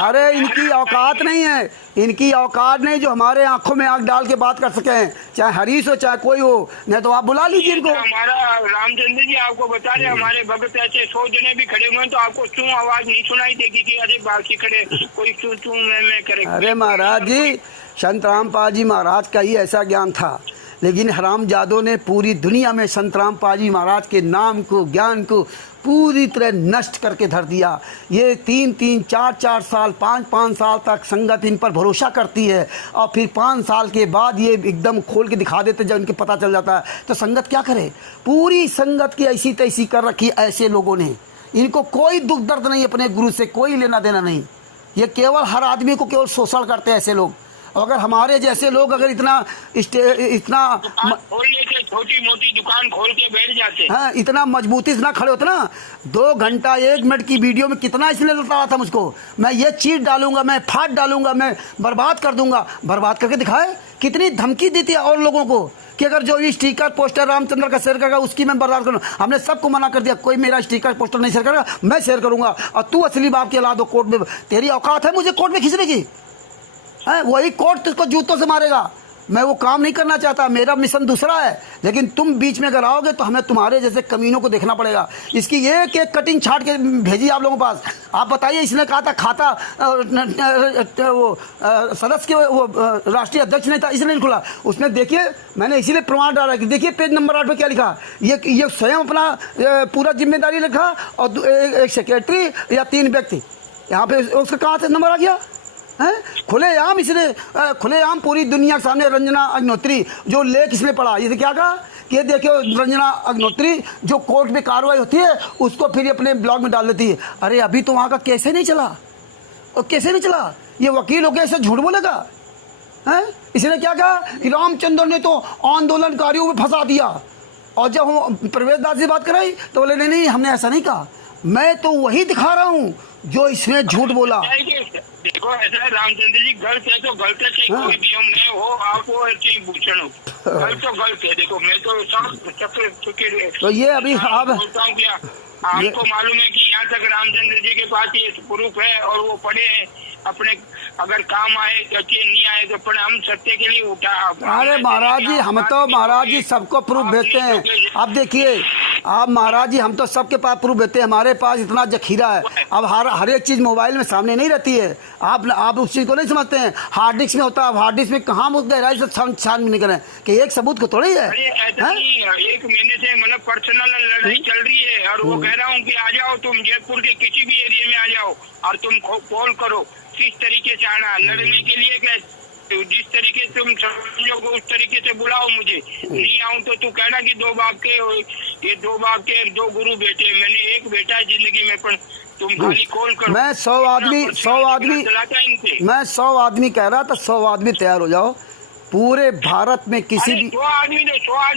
अरे इनकी औकात नहीं है, इनकी औकात नहीं जो हमारे आंखों में आंख डाल के बात कर सके, चाहे हरीश हो चाहे कोई हो, नहीं तो आप बुला लीजिए इनको। हमारा रामचंद्र जी आपको बता रहे, हमारे भगत ऐसे 100 जने भी खड़े हुए तो आपको क्यों आवाज नहीं सुनाई देगी कि अरे बाकी खड़े कोई चू मैं करे? अरे महाराज जी, संत रामपाल जी महाराज का ही ऐसा ज्ञान था, लेकिन हरामजादों ने पूरी दुनिया में संत रामपाल जी महाराज के नाम को, ज्ञान को पूरी तरह नष्ट करके धर दिया। ये 3-3, 4-4 साल, 5-5 साल तक संगत इन पर भरोसा करती है, और फिर 5 साल के बाद ये एकदम खोल के दिखा देते जब इनको पता चल जाता है, तो संगत क्या करे? पूरी संगत की ऐसी तैसी कर रखी ऐसे लोगों ने। इनको कोई दुख दर्द नहीं, अपने गुरु से कोई लेना देना नहीं, ये केवल हर आदमी को केवल शोषण करते हैं ऐसे लोग। अगर हमारे जैसे लोग अगर इतना छोटी मोटी दुकान खोल के बैठ जाते हैं, इतना मजबूती से ना खड़े होते ना, 2 घंटा 1 मिनट की वीडियो में कितना इसने बताया था मुझको, मैं ये चीज डालूंगा, मैं फाड़ डालूंगा, मैं बर्बाद कर दूंगा, बर्बाद करके दिखाए। कितनी धमकी देती है और लोगों को कि अगर जो भी स्टिकर पोस्टर रामचंद्र का शेयर करेगा उसकी मैं बर्बाद करूँ। हमने सबको मना कर दिया, कोई मेरा स्टिकर पोस्टर नहीं शेयर करेगा, मैं शेयर करूंगा, और तू असली बाप की औलाद हो, कोर्ट में तेरी औकात है मुझे कोर्ट में खींचने की? है वही कोर्ट तुझको जूतों से मारेगा, मैं वो काम नहीं करना चाहता, मेरा मिशन दूसरा है। लेकिन तुम बीच में अगर आओगे तो हमें तुम्हारे जैसे कमीनों को देखना पड़ेगा। इसकी एक एक कटिंग छाट के भेजी आप लोगों के पास। आप बताइए, इसने कहा था खाता वो सदस्य के वो राष्ट्रीय अध्यक्ष नहीं था, इसने नहीं खुला। उसने देखिए, मैंने इसीलिए प्रमाण डाला कि देखिए पेज नंबर 8 पे क्या लिखा। ये स्वयं अपना पूरा जिम्मेदारी लिखा और एक सेक्रेटरी या 3 व्यक्ति, यहाँ पे उसका कहाँ से नंबर आ गया है? खुलेआम इसने खुलेआम पूरी दुनिया के सामने रंजना अग्निहोत्री जो लेख इसमें पढ़ा, ये क्या कहा कि ये देखियो रंजना अग्निहोत्री जो कोर्ट में कार्रवाई होती है उसको फिर अपने ब्लॉग में डाल देती है। अरे अभी तो वहाँ का कैसे नहीं चला, और कैसे नहीं चला? ये वकील होकर ऐसे झूठ बोलेगा है? इसने क्या कहा कि रामचंद्र ने तो आंदोलनकारियों में फंसा दिया, और जब हम प्रवेश दास से बात कराई तो बोले नहीं नहीं हमने ऐसा नहीं कहा, मैं तो वही दिखा रहा हूँ जो इसने झूठ बोला। देखो ऐसा है, रामचंद्र जी गलत है तो गलत है, चाहे कोई भी हम नहीं हो, आप हो चाहे भूषण हो, गलत तो गलत है। देखो मैं तो सब तो ये अभी आप बोलता हूँ क्या, आपको मालूम है कि यहाँ तक रामचंद्र जी के पास ये प्रूफ है और वो पढ़े हैं अपने, अगर काम आए तो अच्छे, नहीं आए तो पर हम सत्य के लिए उठा। अरे महाराज जी, हम तो महाराज जी सबको प्रूफ भेजते हैं। अब देखिए आप महाराज जी, हम तो सबके पास प्रूफ भेजते हैं, हमारे पास इतना जखीरा है। अब हर एक चीज़ मोबाइल में सामने नहीं रहती है। आप उस चीज़ को नहीं समझते हैं। हार्ड डिस्क में होता है, हार्ड डिस्क में कहाँ मुझ गहराई से छान नहीं करें कि एक सबूत को थोड़ी है। एक महीने से मतलब पर्सनल लड़ाई चल रही है और वो कह रहा हूँ कि आ जाओ तुम जयपुर के किसी भी एरिया में आ जाओ और तुम कॉल करो, किस तरीके से आना लड़ने के लिए, क्या जिस तरीके से तुम समझोगे उस तरीके से बुलाओ मुझे। नहीं आऊं तो तू कहना कि दो बाप के दो गुरु बेटे, मैंने एक बेटा है जिंदगी में, पर तुम खाली कॉल करो। मैं 100 आदमी कह रहा था, 100 आदमी तैयार हो जाओ पूरे भारत में किसी भी 100 आदमी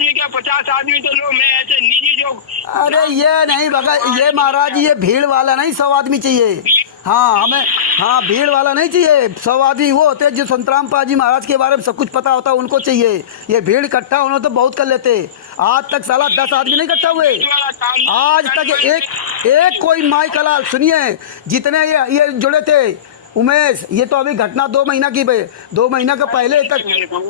क्या 50 आदमी तो लो, मैं ऐसे निजी जो। अरे ये नहीं बगा, ये महाराज ये भीड़ वाला नहीं, 100 आदमी चाहिए। हाँ हमें, हाँ भीड़ वाला नहीं चाहिए। 100 आदमी वो होते हैं जो संतराम पाजी महाराज के बारे में सब कुछ पता होता है, उनको चाहिए। ये भीड़ इकट्ठा उन्होंने तो बहुत कर लेते। आज तक साला 10 आदमी नहीं इकट्ठा हुए, आज तक एक कोई माई कलाल। सुनिए, जितने ये जुड़े थे उमेश, ये तो अभी घटना 2 महीना की, 2 महीना के पहले तक,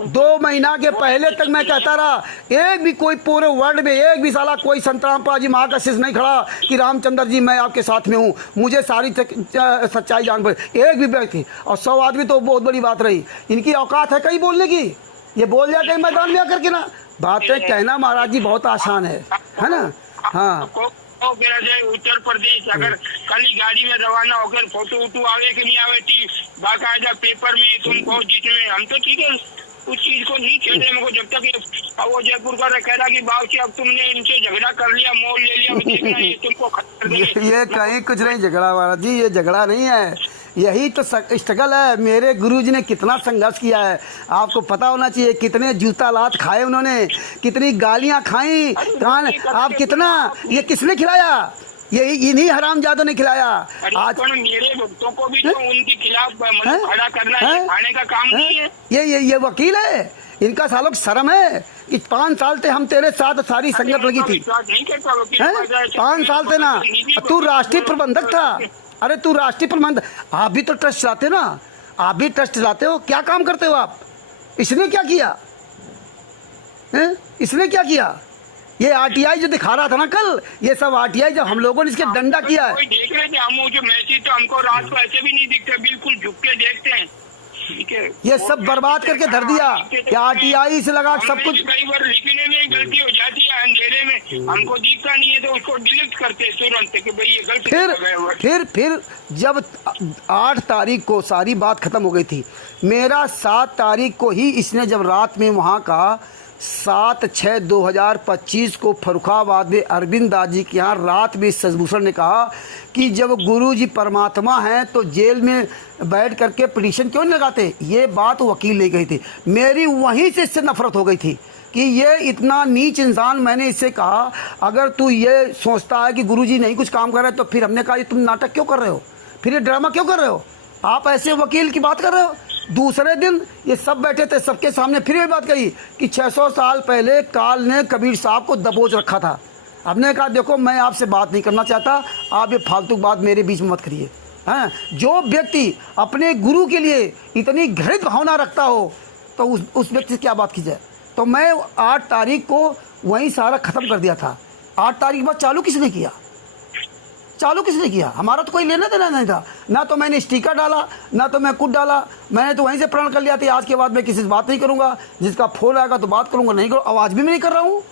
2 महीना के पहले तक मैं कहता रहा, एक भी कोई पूरे वर्ल्ड में एक भी साला कोई संतराम पाजी महा का शिष्य नहीं खड़ा कि रामचंद्र जी मैं आपके साथ में हूँ, मुझे सारी सच्चाई जान पड़ी। एक भी व्यक्ति। और 100 आदमी तो बहुत बड़ी बात रही। इनकी औकात है कहीं बोलने की? ये बोल जाए कहीं मैदान में आकर के ना। बातें कहना महाराज जी बहुत आसान है ना। हाँ उत्तर प्रदेश अगर कल गाड़ी में रवाना होकर फोटो वोटो आवे कि नहीं आवे, बाकायदा पेपर में तुम पहुंच जिसमें, हम तो ठीक है उस चीज को नहीं खेलते। मेरे को जब तक वो जयपुर का कह रहा कि बाबूजी अब तुमने इनसे झगड़ा कर लिया, मोल ले लिया, देखना ये तुमको खत्म। ये कहीं कुछ नहीं झगड़ा महाराज जी, ये झगड़ा नहीं है, यही तो स्ट्रगल है। मेरे गुरुजी ने कितना संघर्ष किया है, आपको पता होना चाहिए। कितने जूता लात खाए उन्होंने, कितनी गालियां खाई, आप कितना, ये किसने खिलाया? ये इन्हीं हरामजादों ने खिलाया। आज मेरे भक्तों को भी तो उनके खिलाफ खड़ा करना है, खाने का काम नहीं है। ये वकील है, इनका सालों शर्म है कि 5 साल से हम तेरे साथ सारी संगत लगी थी। 5 साल से ना, तू राष्ट्रीय प्रबंधक था। अरे तू राष्ट्रीय प्रबंधक, आप भी तो ट्रस्ट चलाते ना, आप भी ट्रस्ट चलाते हो। क्या काम करते हो आप? इसने क्या किया है? इसने क्या किया? ये आरटीआई जो दिखा रहा था ना कल, ये सब आरटीआई जब हम लोगों ने इसके डंडा किया है। देख रहे थे हम, जो मैसेज तो हमको रात को ऐसे भी नहीं दिखते, बिल्कुल झुक के देखते हैं। ये सब बर्बाद करके धर दिया कि आरटीआई से लगा सब कुछ। कई बार लिखने में गलती हो जाती है अंधेरे में, हमको दिखता नहीं है तो उसको डिलीट करते तुरंत कि भाई ये गलती। फिर जब 8 तारीख को सारी बात खत्म हो गई थी, मेरा 7 तारीख को ही इसने जब रात में वहाँ का 7/6/2025 को फर्रुखाबाद में अरविंद दास जी के यहाँ रात में शशिभूषण ने कहा कि जब गुरु जी परमात्मा हैं तो जेल में बैठ करके पिटीशन क्यों नहीं लगाते। ये बात वकील ले गई थी। मेरी वहीं से इससे नफरत हो गई थी कि ये इतना नीच इंसान। मैंने इससे कहा अगर तू ये सोचता है कि गुरु जी नहीं कुछ काम कर रहे तो फिर हमने कहा तुम नाटक क्यों कर रहे हो, फिर ये ड्रामा क्यों कर रहे हो, आप ऐसे वकील की बात कर रहे हो। दूसरे दिन ये सब बैठे थे, सबके सामने फिर ये बात कही कि 600 साल पहले काल ने कबीर साहब को दबोच रखा था। हमने कहा देखो मैं आपसे बात नहीं करना चाहता, आप ये फालतू बात मेरे बीच में मत करिए। हैं, जो व्यक्ति अपने गुरु के लिए इतनी घृणित भावना रखता हो तो उस व्यक्ति से क्या बात की जाए। तो मैं 8 तारीख को वहीं सारा ख़त्म कर दिया था। 8 तारीख के बाद चालू किसने किया? चालू किसने किया? हमारा तो कोई लेना देना नहीं था। ना तो मैंने स्टिकर डाला, ना तो मैं कुछ डाला। मैंने तो वहीं से प्रण कर लिया था आज के बाद मैं किसी से बात नहीं करूंगा, जिसका फोन आएगा तो बात करूंगा, नहीं करूँ। अब आज भी मैं नहीं कर रहा हूँ,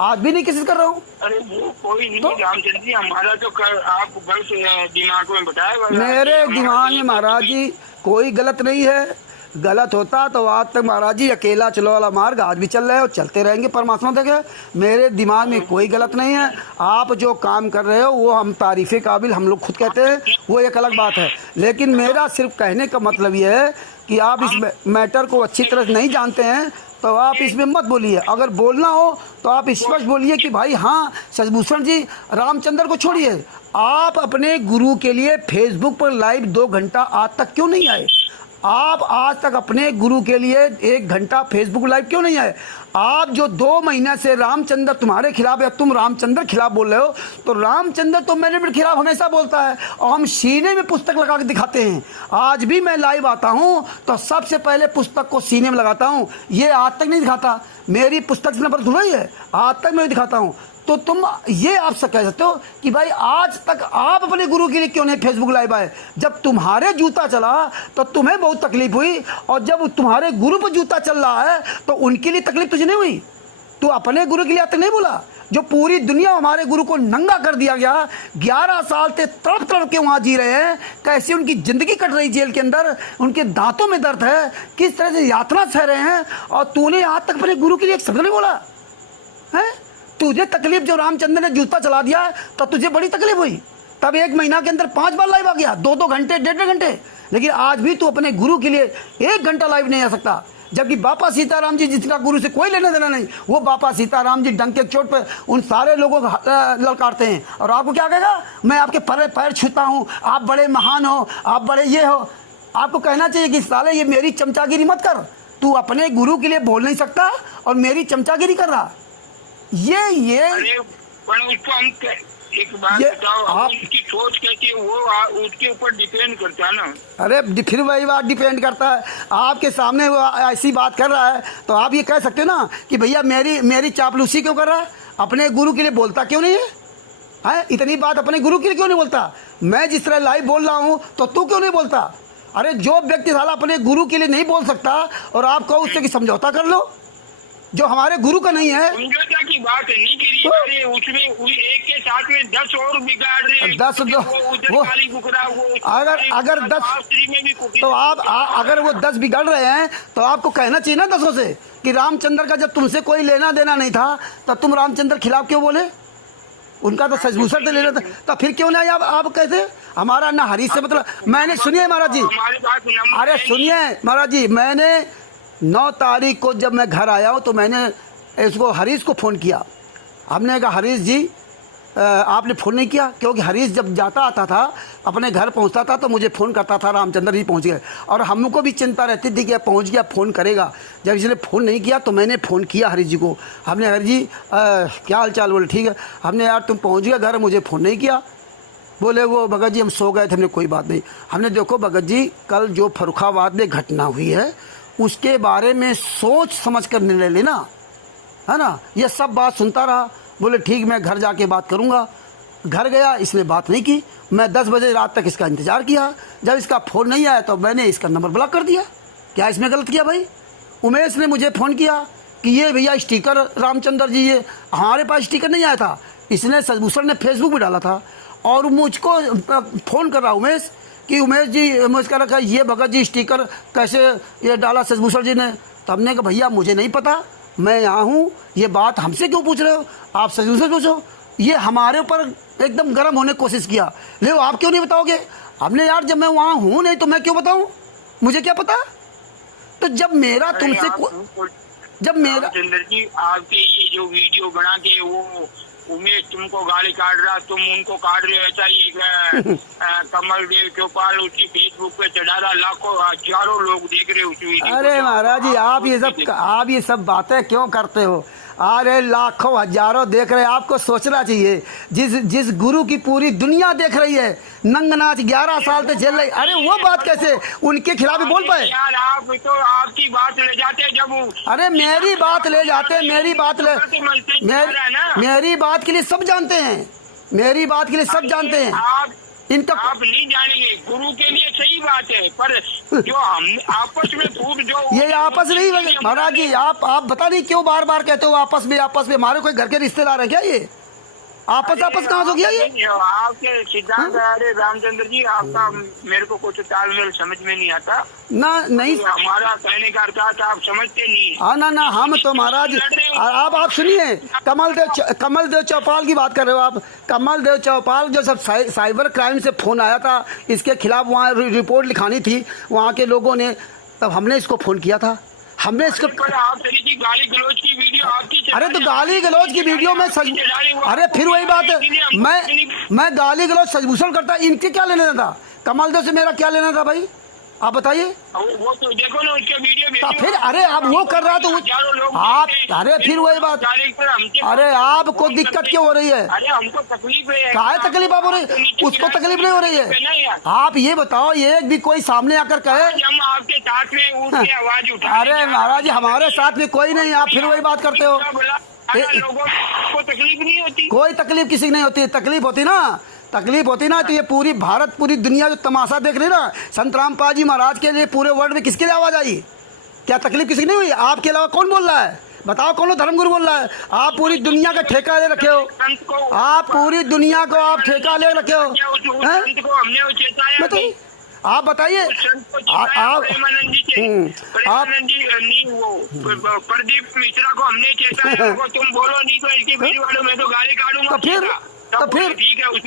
आज भी नहीं किसी से कर रहा हूँ। अरे वो कोई नहीं रामचंद्र जी, हमारा तो आप गलत दिमाग में बताया। मेरे दिमाग में महाराज जी कोई गलत नहीं है। गलत होता तो आज तक महाराज जी अकेला चलो वाला मार्ग आज भी चल रहे हो, चलते रहेंगे परमात्मा तक। मेरे दिमाग में कोई गलत नहीं है। आप जो काम कर रहे हो वो हम तारीफ़े काबिल हम लोग खुद कहते हैं, वो एक अलग बात है। लेकिन मेरा सिर्फ कहने का मतलब ये है कि आप इस मैटर को अच्छी तरह नहीं जानते हैं तो आप इसमें मत बोलिए। अगर बोलना हो तो आप स्पष्ट बोलिए कि भाई हाँ शशिभूषण जी, रामचंद्र को छोड़िए, आप अपने गुरु के लिए फेसबुक पर लाइव 2 घंटा आज तक क्यों नहीं आए? आप आज तक अपने गुरु के लिए 1 घंटा फेसबुक लाइव क्यों नहीं आए? आप जो 2 महीने से रामचंद्र तुम्हारे खिलाफ या तुम रामचंद्र खिलाफ बोल रहे हो, तो रामचंद्र तो मैंने खिलाफ हमेशा बोलता है और हम सीने में पुस्तक लगा के दिखाते हैं। आज भी मैं लाइव आता हूं तो सबसे पहले पुस्तक को सीने में लगाता हूं। ये आज तक नहीं दिखाता, मेरी पुस्तक से नंबर थोड़ा ही है, आज तक मैं दिखाता हूं। तो तुम ये आप से कह सकते हो कि भाई आज तक आप अपने गुरु के लिए क्यों नहीं फेसबुक लाइव आए? जब तुम्हारे जूता चला तो तुम्हें बहुत तकलीफ हुई, और जब तुम्हारे गुरु पर जूता चल रहा है तो उनके लिए तकलीफ तुझे नहीं हुई? तू अपने गुरु के लिए आज तक नहीं बोला? जो पूरी दुनिया हमारे गुरु को नंगा कर दिया गया, 11 साल से तड़प तड़प के वहाँ जी रहे हैं, कैसे उनकी ज़िंदगी कट रही जेल के अंदर, उनके दांतों में दर्द है, किस तरह से यातना सह रहे हैं, और तूने आज तक अपने गुरु के लिए एक शब्द नहीं बोला है? तुझे तकलीफ जो रामचंद्र ने जूता चला दिया है तो तुझे बड़ी तकलीफ हुई। तब 1 महीना के अंदर 5 बार लाइव आ गया, 2-2 घंटे, 1.5 घंटे। लेकिन आज भी तू अपने गुरु के लिए 1 घंटा लाइव नहीं आ सकता। जबकि बापा सीताराम जी, जिसका गुरु से कोई लेना देना नहीं, वो बापा सीताराम जी डंके के चोट पर उन सारे लोगों को ललकारते हैं। और आपको क्या कहेगा? मैं आपके पैर छूता हूँ, आप बड़े महान हो, आप बड़े ये हो। आपको कहना चाहिए कि साले ये मेरी चमचागिरी मत कर। तू अपने गुरु के लिए बोल नहीं सकता और मेरी चमचागिरी कर रहा। ये अरे पर उसको हम एक बात बताओ, आप उसकी सोच कैसी है वो उसके ऊपर डिपेंड करता है ना। अरे फिर वही बात डिपेंड करता है। आपके सामने वो ऐसी बात कर रहा है तो आप ये कह सकते हो ना कि भैया मेरी चापलूसी क्यों कर रहा है? अपने गुरु के लिए बोलता क्यों नहीं है? इतनी बात अपने गुरु के लिए क्यों नहीं बोलता? मैं जिस तरह लाइव बोल रहा हूँ तो तू क्यों नहीं बोलता? अरे जो व्यक्ति साला अपने गुरु के लिए नहीं बोल सकता और आप कहो उससे कि समझौता कर लो, जो हमारे गुरु का नहीं है। समझौता की बात नहीं की रही, उसमें एक के साथ में 10 और बिगाड़ रहे, 10 अगर 10 तो आप अगर वो 10 बिगड़ रहे हैं तो आपको कहना चाहिए ना 10 से कि रामचंद्र का जब तुमसे कोई लेना देना नहीं था तो तुम रामचंद्र खिलाफ क्यों बोले? उनका तो शशिभूषण से लेना था, तो फिर क्यों नहीं आप कहते हमारा ना हरीश से मतलब? मैंने सुनिए महाराज जी, अरे सुनिए महाराज जी, मैंने 9 तारीख को जब मैं घर आया हूँ तो मैंने इसको हरीश को फ़ोन किया। हमने कहा हरीश जी आपने फ़ोन नहीं किया, क्योंकि हरीश जब जाता आता था अपने घर पहुँचता था तो मुझे फ़ोन करता था रामचंद्र जी पहुँच गए, और हमको भी चिंता रहती थी कि पहुँच गया फ़ोन करेगा। जब इसने फ़ोन नहीं किया तो मैंने फ़ोन किया हरीश जी को। हमने हरीश जी क्या हाल चाल? बोले ठीक है। हमने यार तुम पहुँच गया घर, मुझे फ़ोन नहीं किया। बोले वो भगत जी हम सो गए थे। हमने कोई बात नहीं। हमने देखो भगत जी कल जो फर्रुखाबाद में घटना हुई है उसके बारे में सोच समझ कर निर्णय लेना, है ना। ये सब बात सुनता रहा। बोले ठीक मैं घर जाके बात करूँगा। घर गया, इसने बात नहीं की। मैं 10 बजे रात तक इसका इंतज़ार किया। जब इसका फ़ोन नहीं आया तो मैंने इसका नंबर ब्लॉक कर दिया। क्या इसमें गलत किया भाई? उमेश ने मुझे फ़ोन किया कि ये भैया स्टिकर रामचंद्र जी, ये हमारे पास स्टिकर नहीं आया था, इसने शशिभूषण ने फेसबुक में डाला था और मुझको फ़ोन कर रहा उमेश कि उमेश जी, उमेश कह रखा ये भगत जी स्टिकर कैसे ये डाला शशिभूषण जी ने। तो हमने कहा भैया मुझे नहीं पता, मैं यहाँ हूँ, ये बात हमसे क्यों पूछ रहे हो? आप शशिभूषण पूछो। ये हमारे ऊपर एकदम गर्म होने की कोशिश किया। ले आप क्यों नहीं बताओगे? हमने यार जब मैं वहाँ हूँ नहीं तो मैं क्यों बताऊँ, मुझे क्या पता? तो जब मेरा तुमसे जब मेरा चंद्र जी आपके ये जो वीडियो बना के वो उमेश तुमको गाली काट रहा, तुम उनको काट रहे हो, ऐसा ही कमल देव चौपाल उसकी फेसबुक पे चढ़ा रहा, लाखों हजारों लोग देख रहे उस वीडियो। अरे महाराज जी आप ये सब बातें क्यों करते हो? अरे लाखों हजारों देख रहे हैं, आपको सोचना चाहिए। जिस गुरु की पूरी दुनिया देख रही है, नंगनाच 11 साल से झेल रही, अरे वो बात कैसे उनके खिलाफ ही बोल पाए? यार आप तो आपकी बात ले जाते हैं जब अरे मेरी बात ले जाते, मेरी बात के लिए सब जानते हैं, मेरी बात के लिए सब जानते हैं। इनका आप नहीं जानेंगे, गुरु के लिए सही बात है, पर जो हम आपस में फूट जो ये आपस नहीं महाराज जी, आप बता नहीं क्यों बार बार कहते हो आपस में? हमारे कोई घर के रिश्तेदार है क्या ये? आपस कहाँ हो गया ये? आपके सिद्धांत अरे रामचंद्र जी, आपका मेरे को कुछ तालमेल समझ में नहीं आता ना। नहीं, हमारा कहने का अर्थ आप समझते नहीं। हाँ ना, हम तो महाराज आप सुनिए, कमल देव चौपाल की बात कर रहे हो आप। कमल देव चौपाल जो सब साइबर क्राइम से फोन आया था, इसके खिलाफ वहाँ रिपोर्ट लिखानी थी वहाँ के लोगों ने, तब हमने इसको फोन किया था। हमने इसको आप गाली गलौज की वीडियो आपकी, अरे तो गाली गलौज की वीडियो में अरे फिर वही बात है, मैं गाली गलौज सजभूषण करता, इनके क्या लेना था? कमल देव से मेरा क्या लेना था भाई, आप बताइए? वो तो देखो ना उसके वीडियो फिर अरे आप वो कर रहा तो आप, अरे फिर वही बात, अरे आपको दिक्कत क्यों हो रही है? अरे हमको तकलीफ है। क्या तकलीफ आप हो रही है? उसको तकलीफ नहीं हो रही है। आप ये बताओ, एक भी कोई सामने आकर कहे हम आपके साथ में उनकी आवाज उठा। अरे महाराज जी, हमारे साथ में कोई नहीं, आप फिर वही बात करते हो। लोगों को तकलीफ नहीं होती, कोई तकलीफ किसी की नहीं होती। तकलीफ होती ना तो ये पूरी भारत, पूरी दुनिया जो तमाशा देख रही ना, संत रामपाल जी महाराज के लिए पूरे वर्ल्ड में किसके लिए आवाज आई? क्या तकलीफ किसी की नहीं हुई? आपके अलावा कौन बोल रहा है? बताओ कौन धर्मगुरु बोल रहा है? आप पूरी दुनिया का ठेका ले रखे हो, आप पूरी दुनिया को आप ठेका ले रखे हो। बताइए, आप बताइए। आप प्रदीप मिश्रा को हमने चेताया, तुम बोलो नहीं तो इसकी वीडियो वालों में तो गाली काटूंगा। तो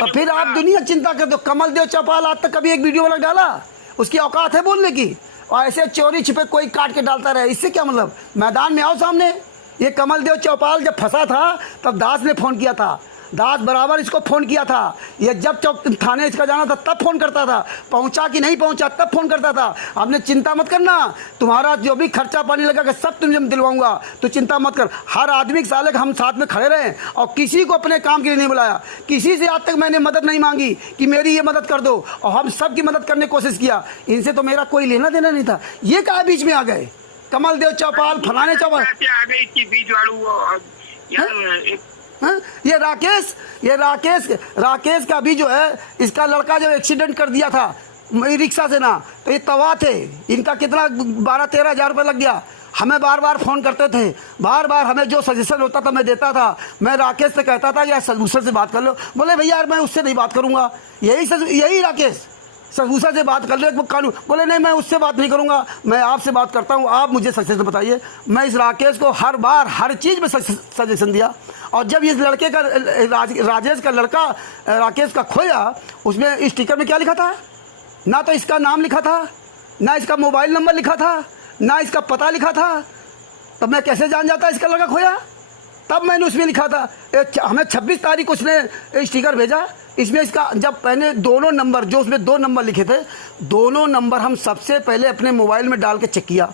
फिर आप दुनिया चिंता कर दो। कमल देव चौपाल आज तक कभी एक वीडियो वाला डाला? उसकी औकात है बोलने की? और ऐसे चोरी छिपे कोई काट के डालता रहे, इससे क्या मतलब? मैदान में आओ सामने। ये कमल देव चौपाल जब फंसा था तब दास ने फ़ोन किया था, दास बराबर इसको फ़ोन किया था। ये जब थाने इसका जाना था तब फ़ोन करता था, पहुंचा कि नहीं पहुंचा तब फ़ोन करता था। हमने चिंता मत करना, तुम्हारा जो भी खर्चा पानी लगा सब तुझे दिलवाऊंगा, तो चिंता मत कर। हर आदमी के साले हम साथ में खड़े रहे और किसी को अपने काम के लिए नहीं बुलाया। किसी से आज तक मैंने मदद नहीं मांगी कि मेरी ये मदद कर दो, और हम सब की मदद करने की कोशिश किया। इनसे तो मेरा कोई लेना देना नहीं था। ये क्या बीच में आ गए? कमल देव चौपाल, फलाने चौपाल ये राकेश का भी जो है, इसका लड़का जब एक्सीडेंट कर दिया था रिक्शा से ना, तो ये तवा थे, इनका कितना 12-13 हज़ार रुपये लग गया। हमें बार बार फ़ोन करते थे, बार बार हमें जो सजेशन होता था मैं देता था। मैं राकेश से कहता था यार सजभूषण से बात कर लो, बोले भैया यार मैं उससे नहीं बात करूँगा। यही राकेश सजभूषण से बात कर लो, एक कानून बोले नहीं मैं उससे बात नहीं करूँगा, मैं आपसे बात करता हूँ, आप मुझे सजेशन बताइए। मैं इस राकेश को हर बार हर चीज़ में सजेशन दिया। और जब इस लड़के का राजेश का लड़का राकेश का खोया, उसमें स्टिकर में क्या लिखा था? ना तो इसका नाम लिखा था, ना इसका मोबाइल नंबर लिखा था, ना इसका पता लिखा था। तब मैं कैसे जान जाता इसका लड़का खोया? तब मैंने उसमें लिखा था। हमें 26 तारीख को उसने स्टिकर भेजा, इसमें इसका जब मैंने दोनों नंबर, जो उसमें 2 नंबर लिखे थे, दोनों नंबर हम सबसे पहले अपने मोबाइल में डाल के चेक किया।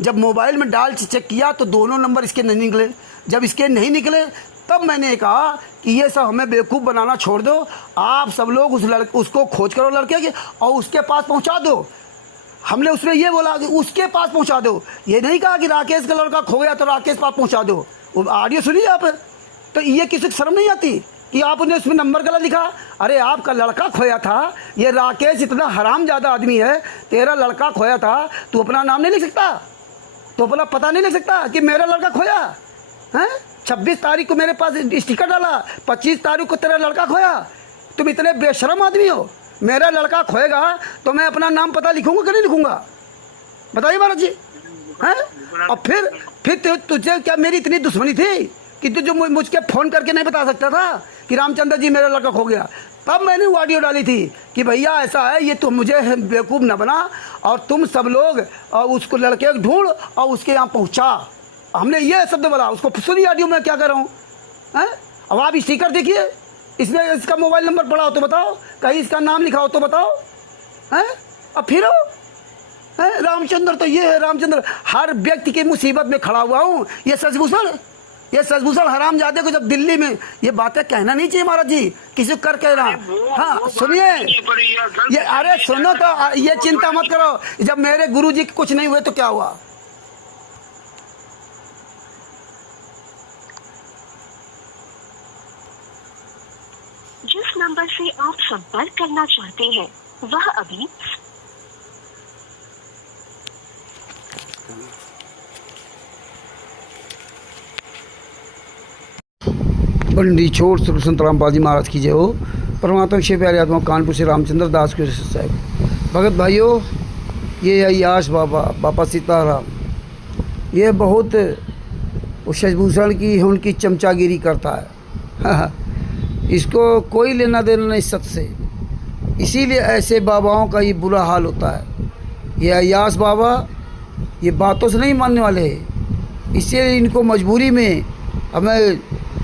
जब मोबाइल में डाल चेक किया तो दोनों नंबर इसके नहीं निकले। जब इसके नहीं निकले तब मैंने कहा कि ये सब हमें बेवकूफ़ बनाना छोड़ दो, आप सब लोग उसको खोज करो लड़के की और उसके पास पहुंचा दो। हमने उसमें ये बोला कि उसके पास पहुंचा दो, ये नहीं कहा कि राकेश का लड़का खो गया तो राकेश पास पहुंचा दो। वो ऑडियो सुनिए आप, तो ये किसी को शर्म नहीं आती कि आपने उसमें नंबर गलत लिखा? अरे आपका लड़का खोया था, ये राकेश इतना हरामजादा आदमी है, तेरा लड़का खोया था, तू अपना नाम नहीं लिख सकता? तो अपना पता नहीं लिख सकता कि मेरा लड़का खोया है? 26 तारीख को मेरे पास स्टिकर डाला, 25 तारीख को तेरा लड़का खोया। तुम इतने बेशरम आदमी हो। मेरा लड़का खोएगा तो मैं अपना नाम पता लिखूंगा कि नहीं लिखूंगा? बताइए महाराज जी हैं? और फिर तुझे क्या मेरी इतनी दुश्मनी थी कि तू जो मुझके फ़ोन करके नहीं बता सकता था कि रामचंद्र जी मेरा लड़का खो गया? तब मैंने वो ऑडियो डाली थी कि भैया ऐसा है, ये तुम मुझे बेवकूफ़ न बना और तुम सब लोग उसको लड़के ढूंढ और उसके यहाँ पहुँचा। हमने ये शब्द बोला। उसको सुनिए ऑडियो में क्या कर रहा हूँ हैं? अब आप स्टिकर देखिए, इसमें इसका मोबाइल नंबर पड़ा हो तो बताओ, कहीं इसका नाम लिखा हो तो बताओ हैं? अब फिर रामचंद्र तो ये है, रामचंद्र हर व्यक्ति की मुसीबत में खड़ा हुआ हूँ। ये सजभूषण ये सजभूषण हरामजादे को जब दिल्ली में ये बातें कहना नहीं चाहिए महाराज जी, किसी को कर कहना। हाँ सुनिए, ये अरे सुनो तो, ये चिंता मत करो, जब मेरे गुरु जी कुछ नहीं हुए तो क्या हुआ? जिस नंबर से आप संपर्क करना चाहते हैं वह अभी बंडी छोड़ श्री संतराम पाजी महाराज की जय हो। परमात्मा श्री प्यारे आत्मा कानपुर से रामचंद्र दास के साहब। भगत भाइयों, ये अय्याश बाबा, बाबा सीताराम, ये बहुत सजभूषण की उनकी चमचागिरी करता है। इसको कोई लेना देना नहीं सत से, इसीलिए ऐसे बाबाओं का ये बुरा हाल होता है। ये अय्याश बाबा ये बातों से नहीं मानने वाले हैं, इसलिए इनको मजबूरी में हमें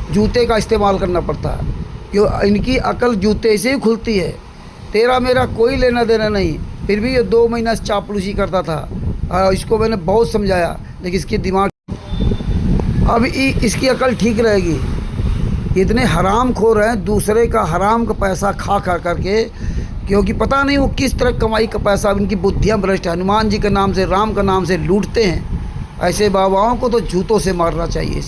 जूते का इस्तेमाल करना पड़ता है, क्यों इनकी अकल जूते से ही खुलती है। तेरा मेरा कोई लेना देना नहीं, फिर भी ये 2 महीना से चापलूसी करता था। इसको मैंने बहुत समझाया, लेकिन इसकी दिमाग अब इसकी अकल ठीक रहेगी। इतने हराम खोर हैं, दूसरे का हराम का पैसा खा करके, क्योंकि पता नहीं वो किस तरह कमाई का पैसा, इनकी बुद्धियाँ भ्रष्ट, हनुमान जी के नाम से, राम का नाम से लूटते हैं। ऐसे बाबाओं को तो जूतों से मारना चाहिए।